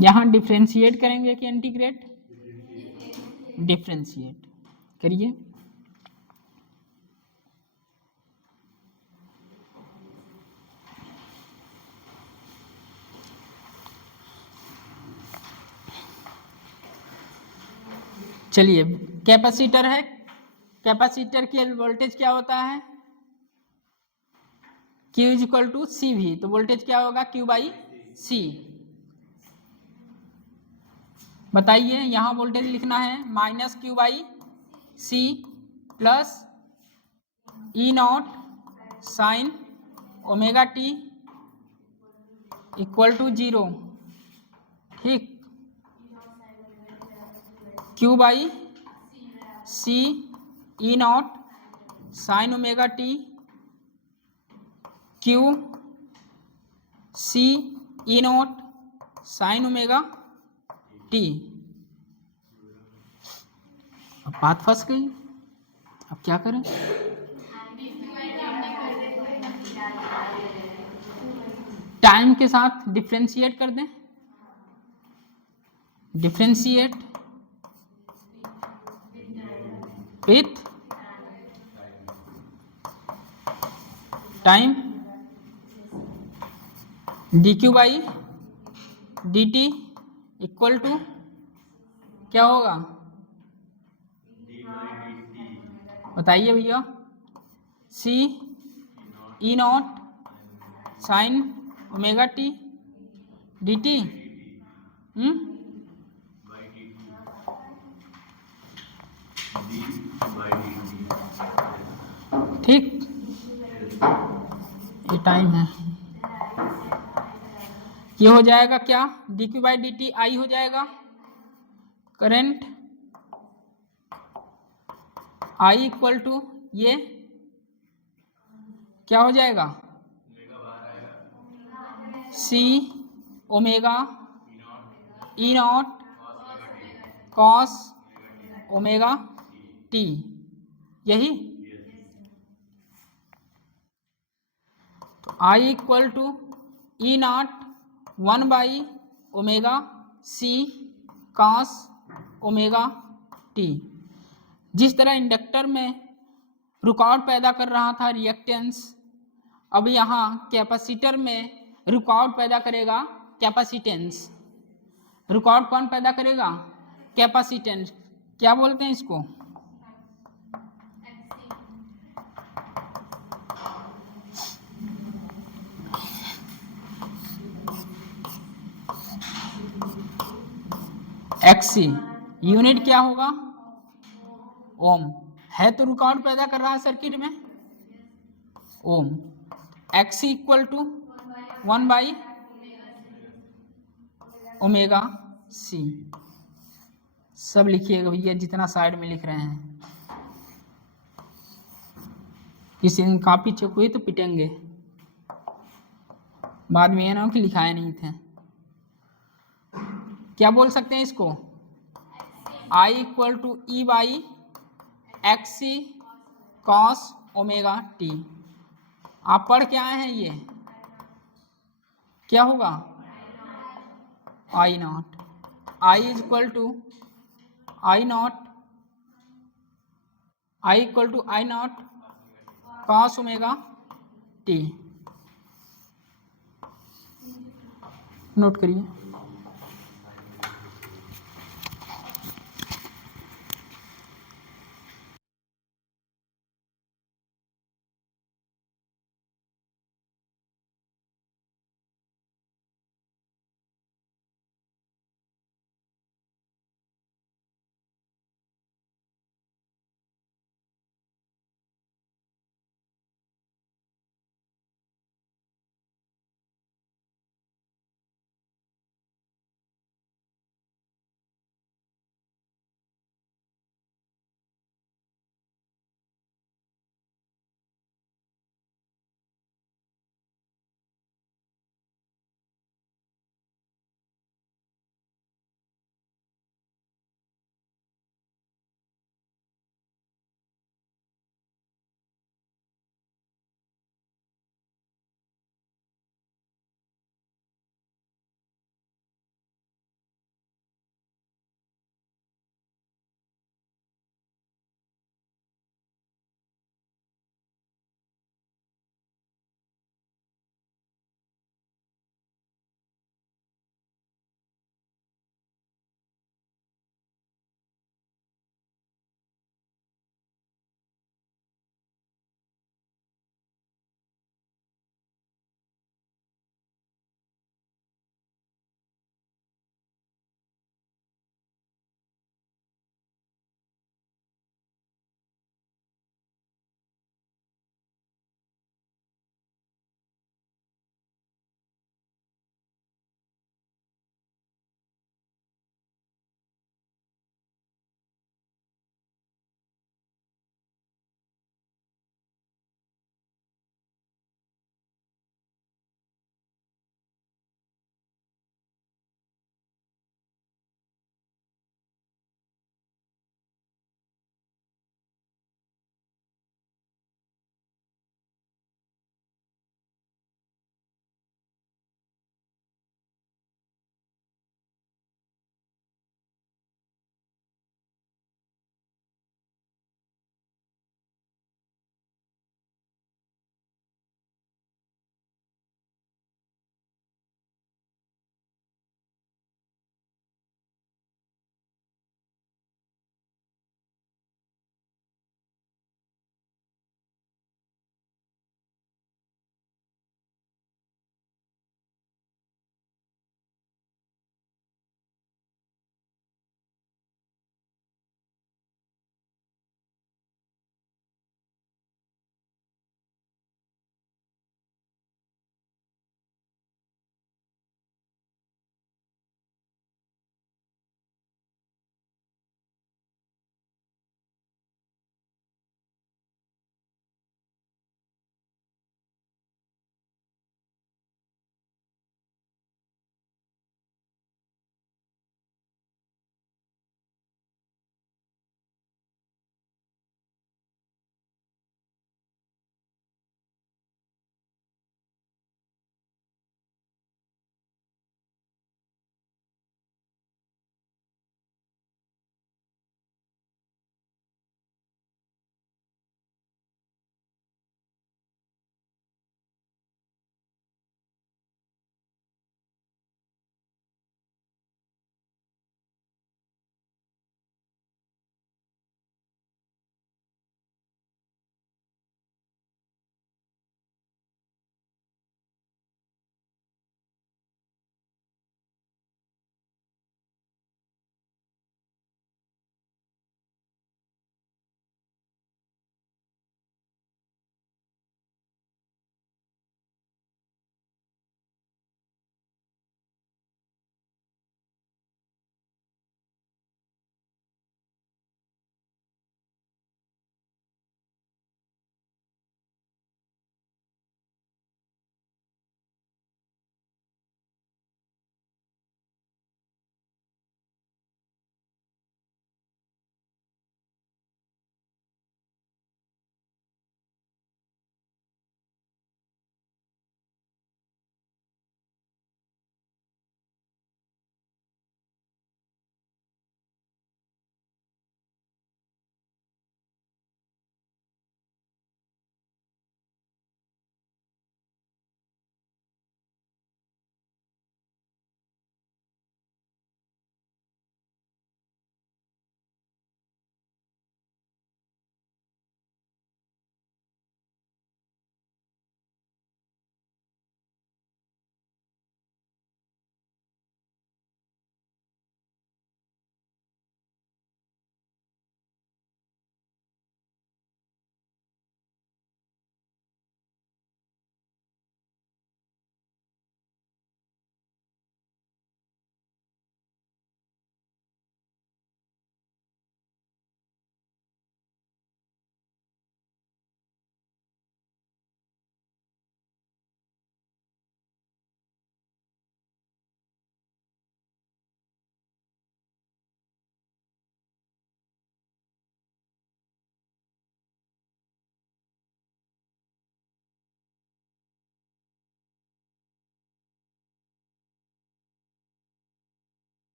यहाँ डिफ्रेंशिएट करेंगे कि इंटीग्रेट? डिफ्रेंशिएट करिए। चलिए, कैपेसिटर है, कैपेसिटर की वोल्टेज क्या होता है? Q is equal to C भी, तो वोल्टेज क्या होगा? Q by C. बताइए, यहाँ वोल्टेज लिखना है minus Q by C plus E naught sine omega T equal to 0, ठीक। Q by C E naught sine omega T Q C E naught sine omega T. अब बात फंस गई, अब क्या करें? टाइम के साथ डिफ्रेंशिएट कर दें, differentiate with time, D Q by D T equal to क्या होगा? बताइए भैया। C E naught sine omega T D T, ठीक, ये टाइम है। ये हो जाएगा क्या? D Q by D T I हो जाएगा करंट आई इक्वल टू ये क्या हो जाएगा? C omega E naught cos omega T, यही। तो I equal to E naught 1 by omega C cos omega T. जिस तरह इंडक्टर में रुकावट पैदा कर रहा था रिएक्टेंस, अब यहाँ कैपेसिटर में रुकावट पैदा करेगा कैपेसिटेंस। रुकावट कौन पैदा करेगा? कैपेसिटेंस। क्या बोलते हैं इसको? एक्सी। यूनिट क्या होगा? ओम। है तो रुकावट पैदा कर रहा है सर्किट में, ohm. X C equal to 1 by omega C. सब लिखिएगा भैया जितना साइड में लिख रहे हैं। किसी दिन कॉपी चेक हुई तो पिटेंगे, बाद में ये ना हो कि लिखाए नहीं थे। क्या बोल सकते हैं इसको? I equal to E by X C cos omega T. आप पढ़ के आए हैं, ये क्या होगा? I naught. I is equal to I naught, I equal to I naught cos omega T. Note करिए।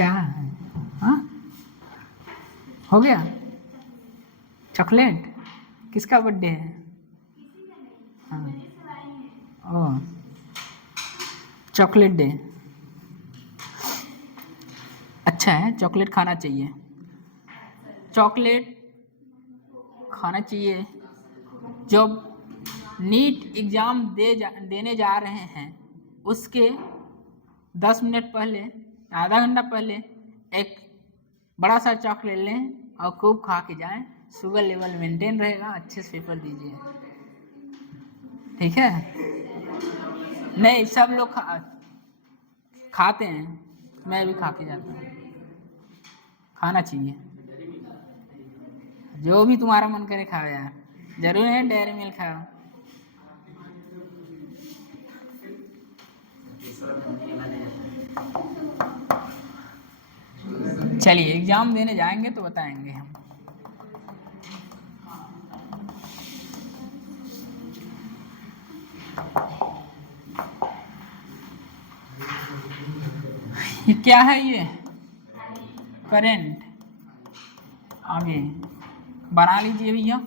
क्या है? हाँ, हो गया। चॉकलेट किसका बर्थडे है? हाँ, ओ, चॉकलेट डे। अच्छा है, चॉकलेट खाना चाहिए, चॉकलेट खाना चाहिए। जब नीट एग्ज़ाम देने जा रहे हैं उसके 10 मिनट पहले, आधा घंटा पहले एक बड़ा सा चॉकलेट लें और खूब खा के जाएं, शुगर लेवल मेंटेन रहेगा, अच्छे से पेपर दीजिए, ठीक है? नहीं, सब लोग खाते हैं, मैं भी खा के जाता हूँ, खाना चाहिए, जो भी तुम्हारा मन करे खाओ यार, जरूर है डेयरी मिल्क खाओ। चलिए, एग्जाम देने जाएंगे तो बताएंगे हम। ये क्या है? ये करंट, आगे बना लीजिए भैया।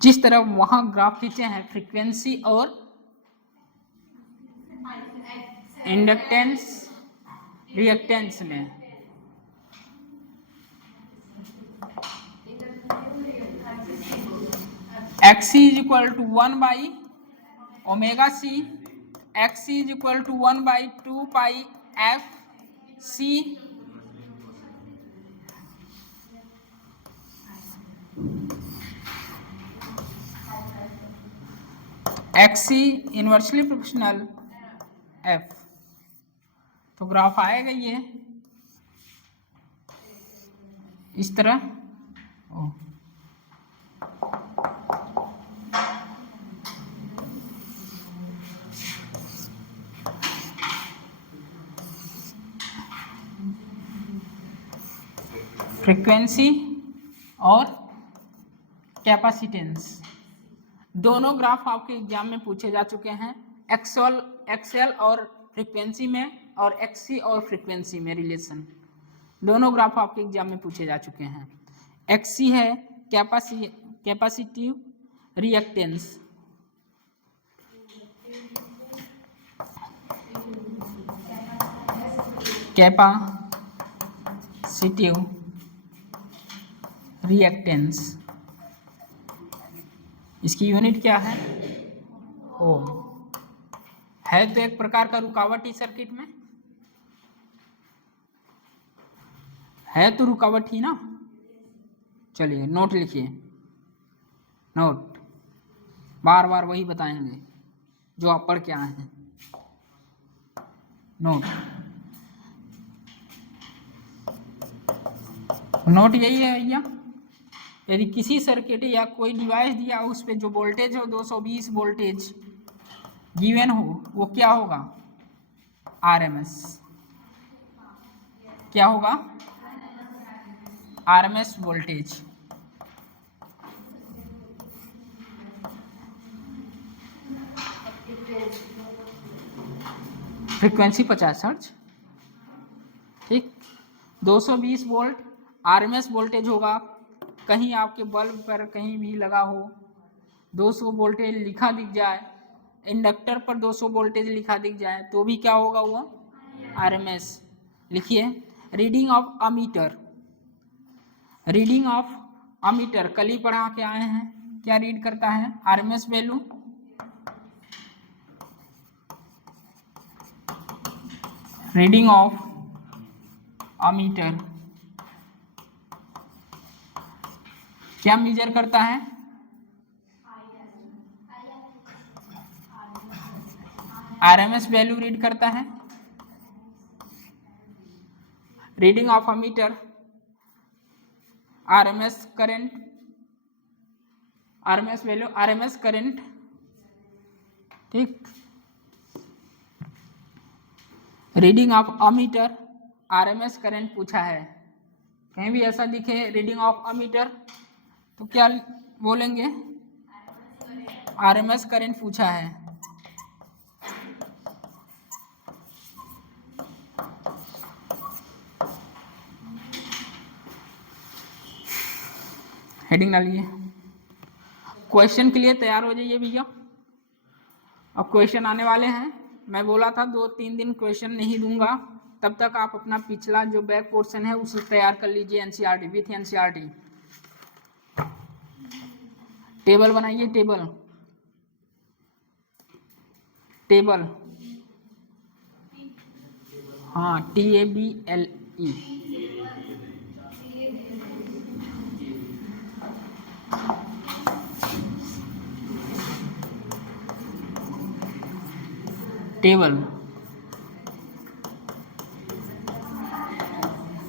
जिस तरह वहां ग्राफ खींचे हैं फ्रीक्वेंसी और इंडक्टेंस रिएक्टेंस में, XC is equal to 1 by omega C, XC is equal to 1 by 2 pi F C, XC inversely proportional F। तो ग्राफ आएगा ये इस तरह। फ्रीक्वेंसी और कैपेसिटेंस दोनों ग्राफ आपके एग्जाम में पूछे जा चुके हैं, एक्सएल और फ्रीक्वेंसी में, और एक्सी और फ्रीक्वेंसी में रिलेशन, दोनों ग्राफ आपके एग्जाम में पूछे जा चुके हैं। एक्सी है कैपेसिटिव रिएक्टेंस, कैपेसिटिव रिएक्टेंस, इसकी यूनिट क्या है? ओम। है तो एक प्रकार का रुकावट ही सर्किट में, है तो रुकावट ही ना। चलिए नोट लिखिए, नोट बार बार वही बताएंगे जो आप पढ़ के आए हैं। नोट यही है भैया, यदि किसी सर्किट या कोई डिवाइस दिया हो उस पर जो वोल्टेज हो 220 वोल्टेज गिवन हो, वो क्या होगा? आरएमएस। क्या होगा? RMS voltage. फ्रीक्वेंसी 50 हर्ट्ज, ठीक। 220 वोल्ट आरएमएस वोल्टेज होगा। कहीं आपके बल्ब पर कहीं भी लगा हो 200 वोल्टेज लिखा दिख जाए, इंडक्टर पर 200 वोल्टेज लिखा दिख जाए, तो भी क्या होगा? वो आरएमएस। लिखिए, reading of ammeter, reading of ammeter कल ही पढ़ा के आए हैं, क्या रीड करता है? RMS value. Reading of ammeter क्या मेजर करता है? आरएमएस वैल्यू रीड करता है। Reading of ammeter RMS current, RMS value RMS current, ठीक। Reading of ammeter RMS current पूछा है, कहीं भी ऐसा दिखे रीडिंग ऑफ अमीटर तो क्या बोलेंगे? आरएमएस करंट पूछा है। हेडिंग डालिए। क्वेश्चन के लिए तैयार हो जाइए भैया, अब क्वेश्चन आने वाले हैं। मैं बोला था 2-3 दिन क्वेश्चन नहीं दूंगा, तब तक आप अपना पिछला जो बैक पोर्शन है उसे तैयार कर लीजिए एनसीईआरटी विथ एनसीईआरटी। टेबल बनाइए, टेबल टेबल, हाँ TABLE। टेबल,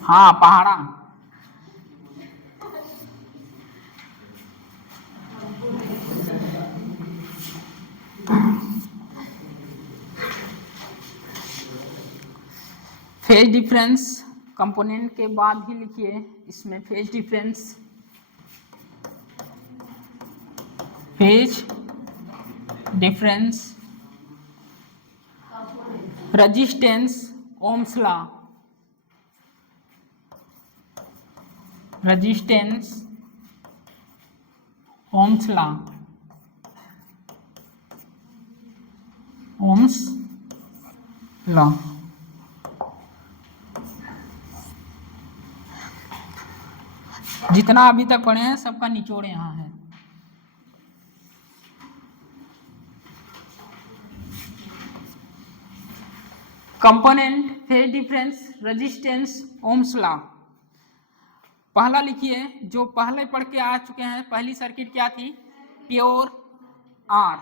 हाँ पहाड़ा, फेज डिफरेंस कंपोनेंट के बाद ही लिखिए इसमें phase difference, phase difference, resistance Ohm's law, resistance Ohm's law, Ohm's law. जितना अभी तक पढ़े हैं सबका निचोड़ यहाँ है। Component, phase difference, resistance, Ohm's law. पहला लिखिए, जो पहले पढ़ के आ चुके हैं, पहली सर्किट क्या थी? Pure R,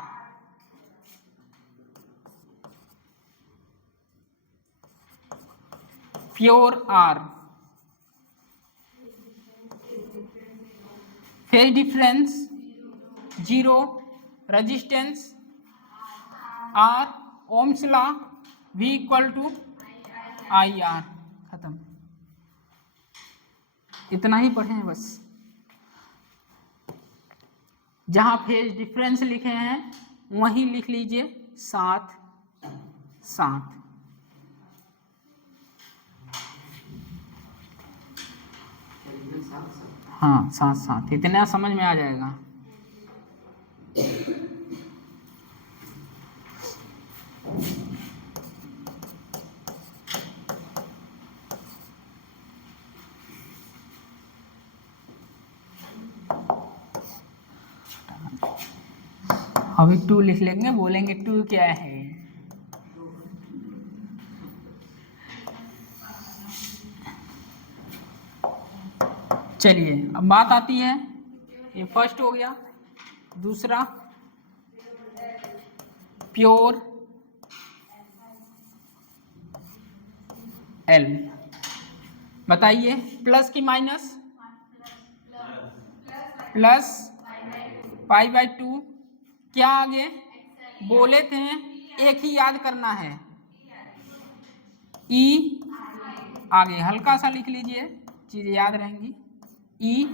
pure R. Phase difference 0, resistance R, Ohm's law V equal to IR। खत्म, इतना ही पढ़े हैं बस। जहां फेज डिफरेंस लिखे हैं वहीं लिख लीजिए 7 7। हाँ 7 7, इतना समझ में आ जाएगा। अभी 2 लिख लेंगे, बोलेंगे 2 क्या है। चलिए अब बात आती है, ये फर्स्ट हो गया। दूसरा प्योर L। बताइए प्लस की माइनस? प्लस π/2। क्या आगे बोले थे? एक ही याद करना है, E आगे हल्का सा लिख लीजिए, चीजें याद रहेंगी। E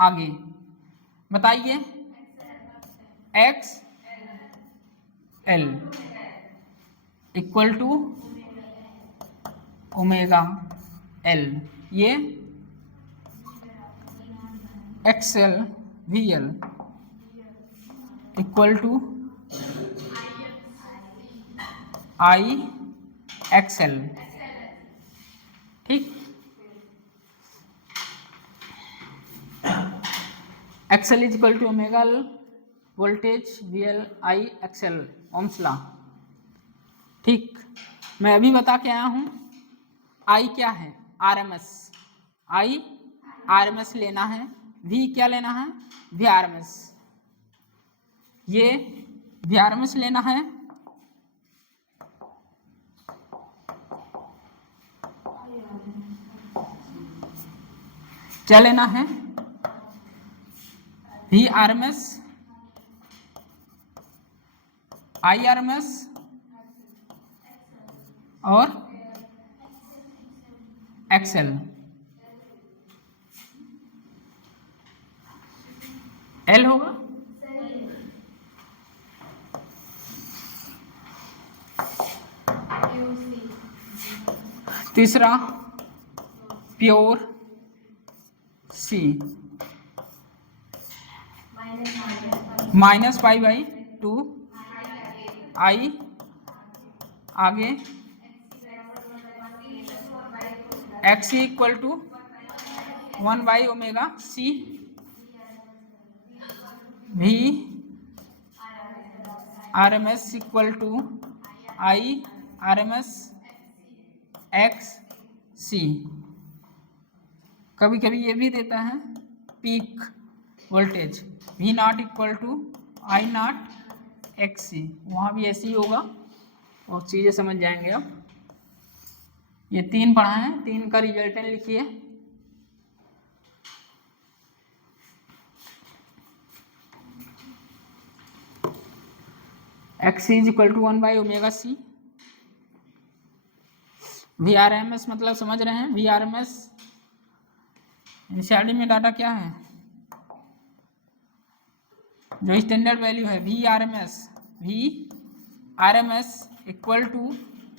आगे बताइए XL equal to omega L। ये XL VL equal to IXL। ठीक, XL is equal to omega L voltage VL IXL Ohm's law. ठीक, मैं अभी बता के आया हूं। I क्या है? RMS। I RMS लेना है, V क्या लेना है? VRMS। ये VRMS लेना है, क्या लेना है? VRMS, IRMS और XL। L होगा, तीसरा प्योर सी, -π/2 आई आगे XC = 1/ωc, V RMS = I RMS XC। कभी कभी ये भी देता है peak voltage V0 = I0 XC, वहाँ भी ऐसे ही होगा और चीज़ें समझ जाएंगे। अब ये 3 पढ़ा है, 3 का रिजल्टेंट लिखिए। XC = 1/ωc, VRMS मतलब समझ रहे हैं, VRMS एनसीईआरटी में डाटा क्या है, जो स्टैंडर्ड वैल्यू है VRMS =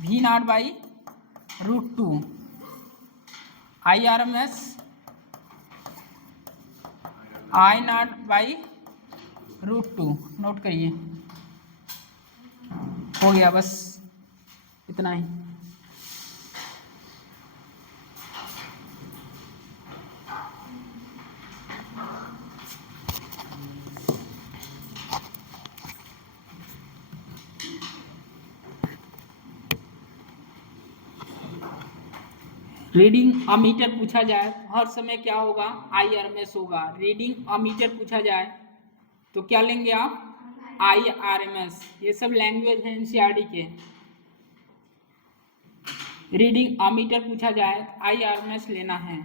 V0/√2, IRMS I0/√2। Note करिए, हो गया, बस इतना ही। रीडिंग अमीटर पूछा जाए हर समय क्या होगा, IRMS होगा। रीडिंग अमीटर पूछा जाए तो क्या लेंगे आप, IRMS। ये सब लैंग्वेज है एनसीईआरटी के। रीडिंग अमीटर पूछा जाए IRMS लेना है।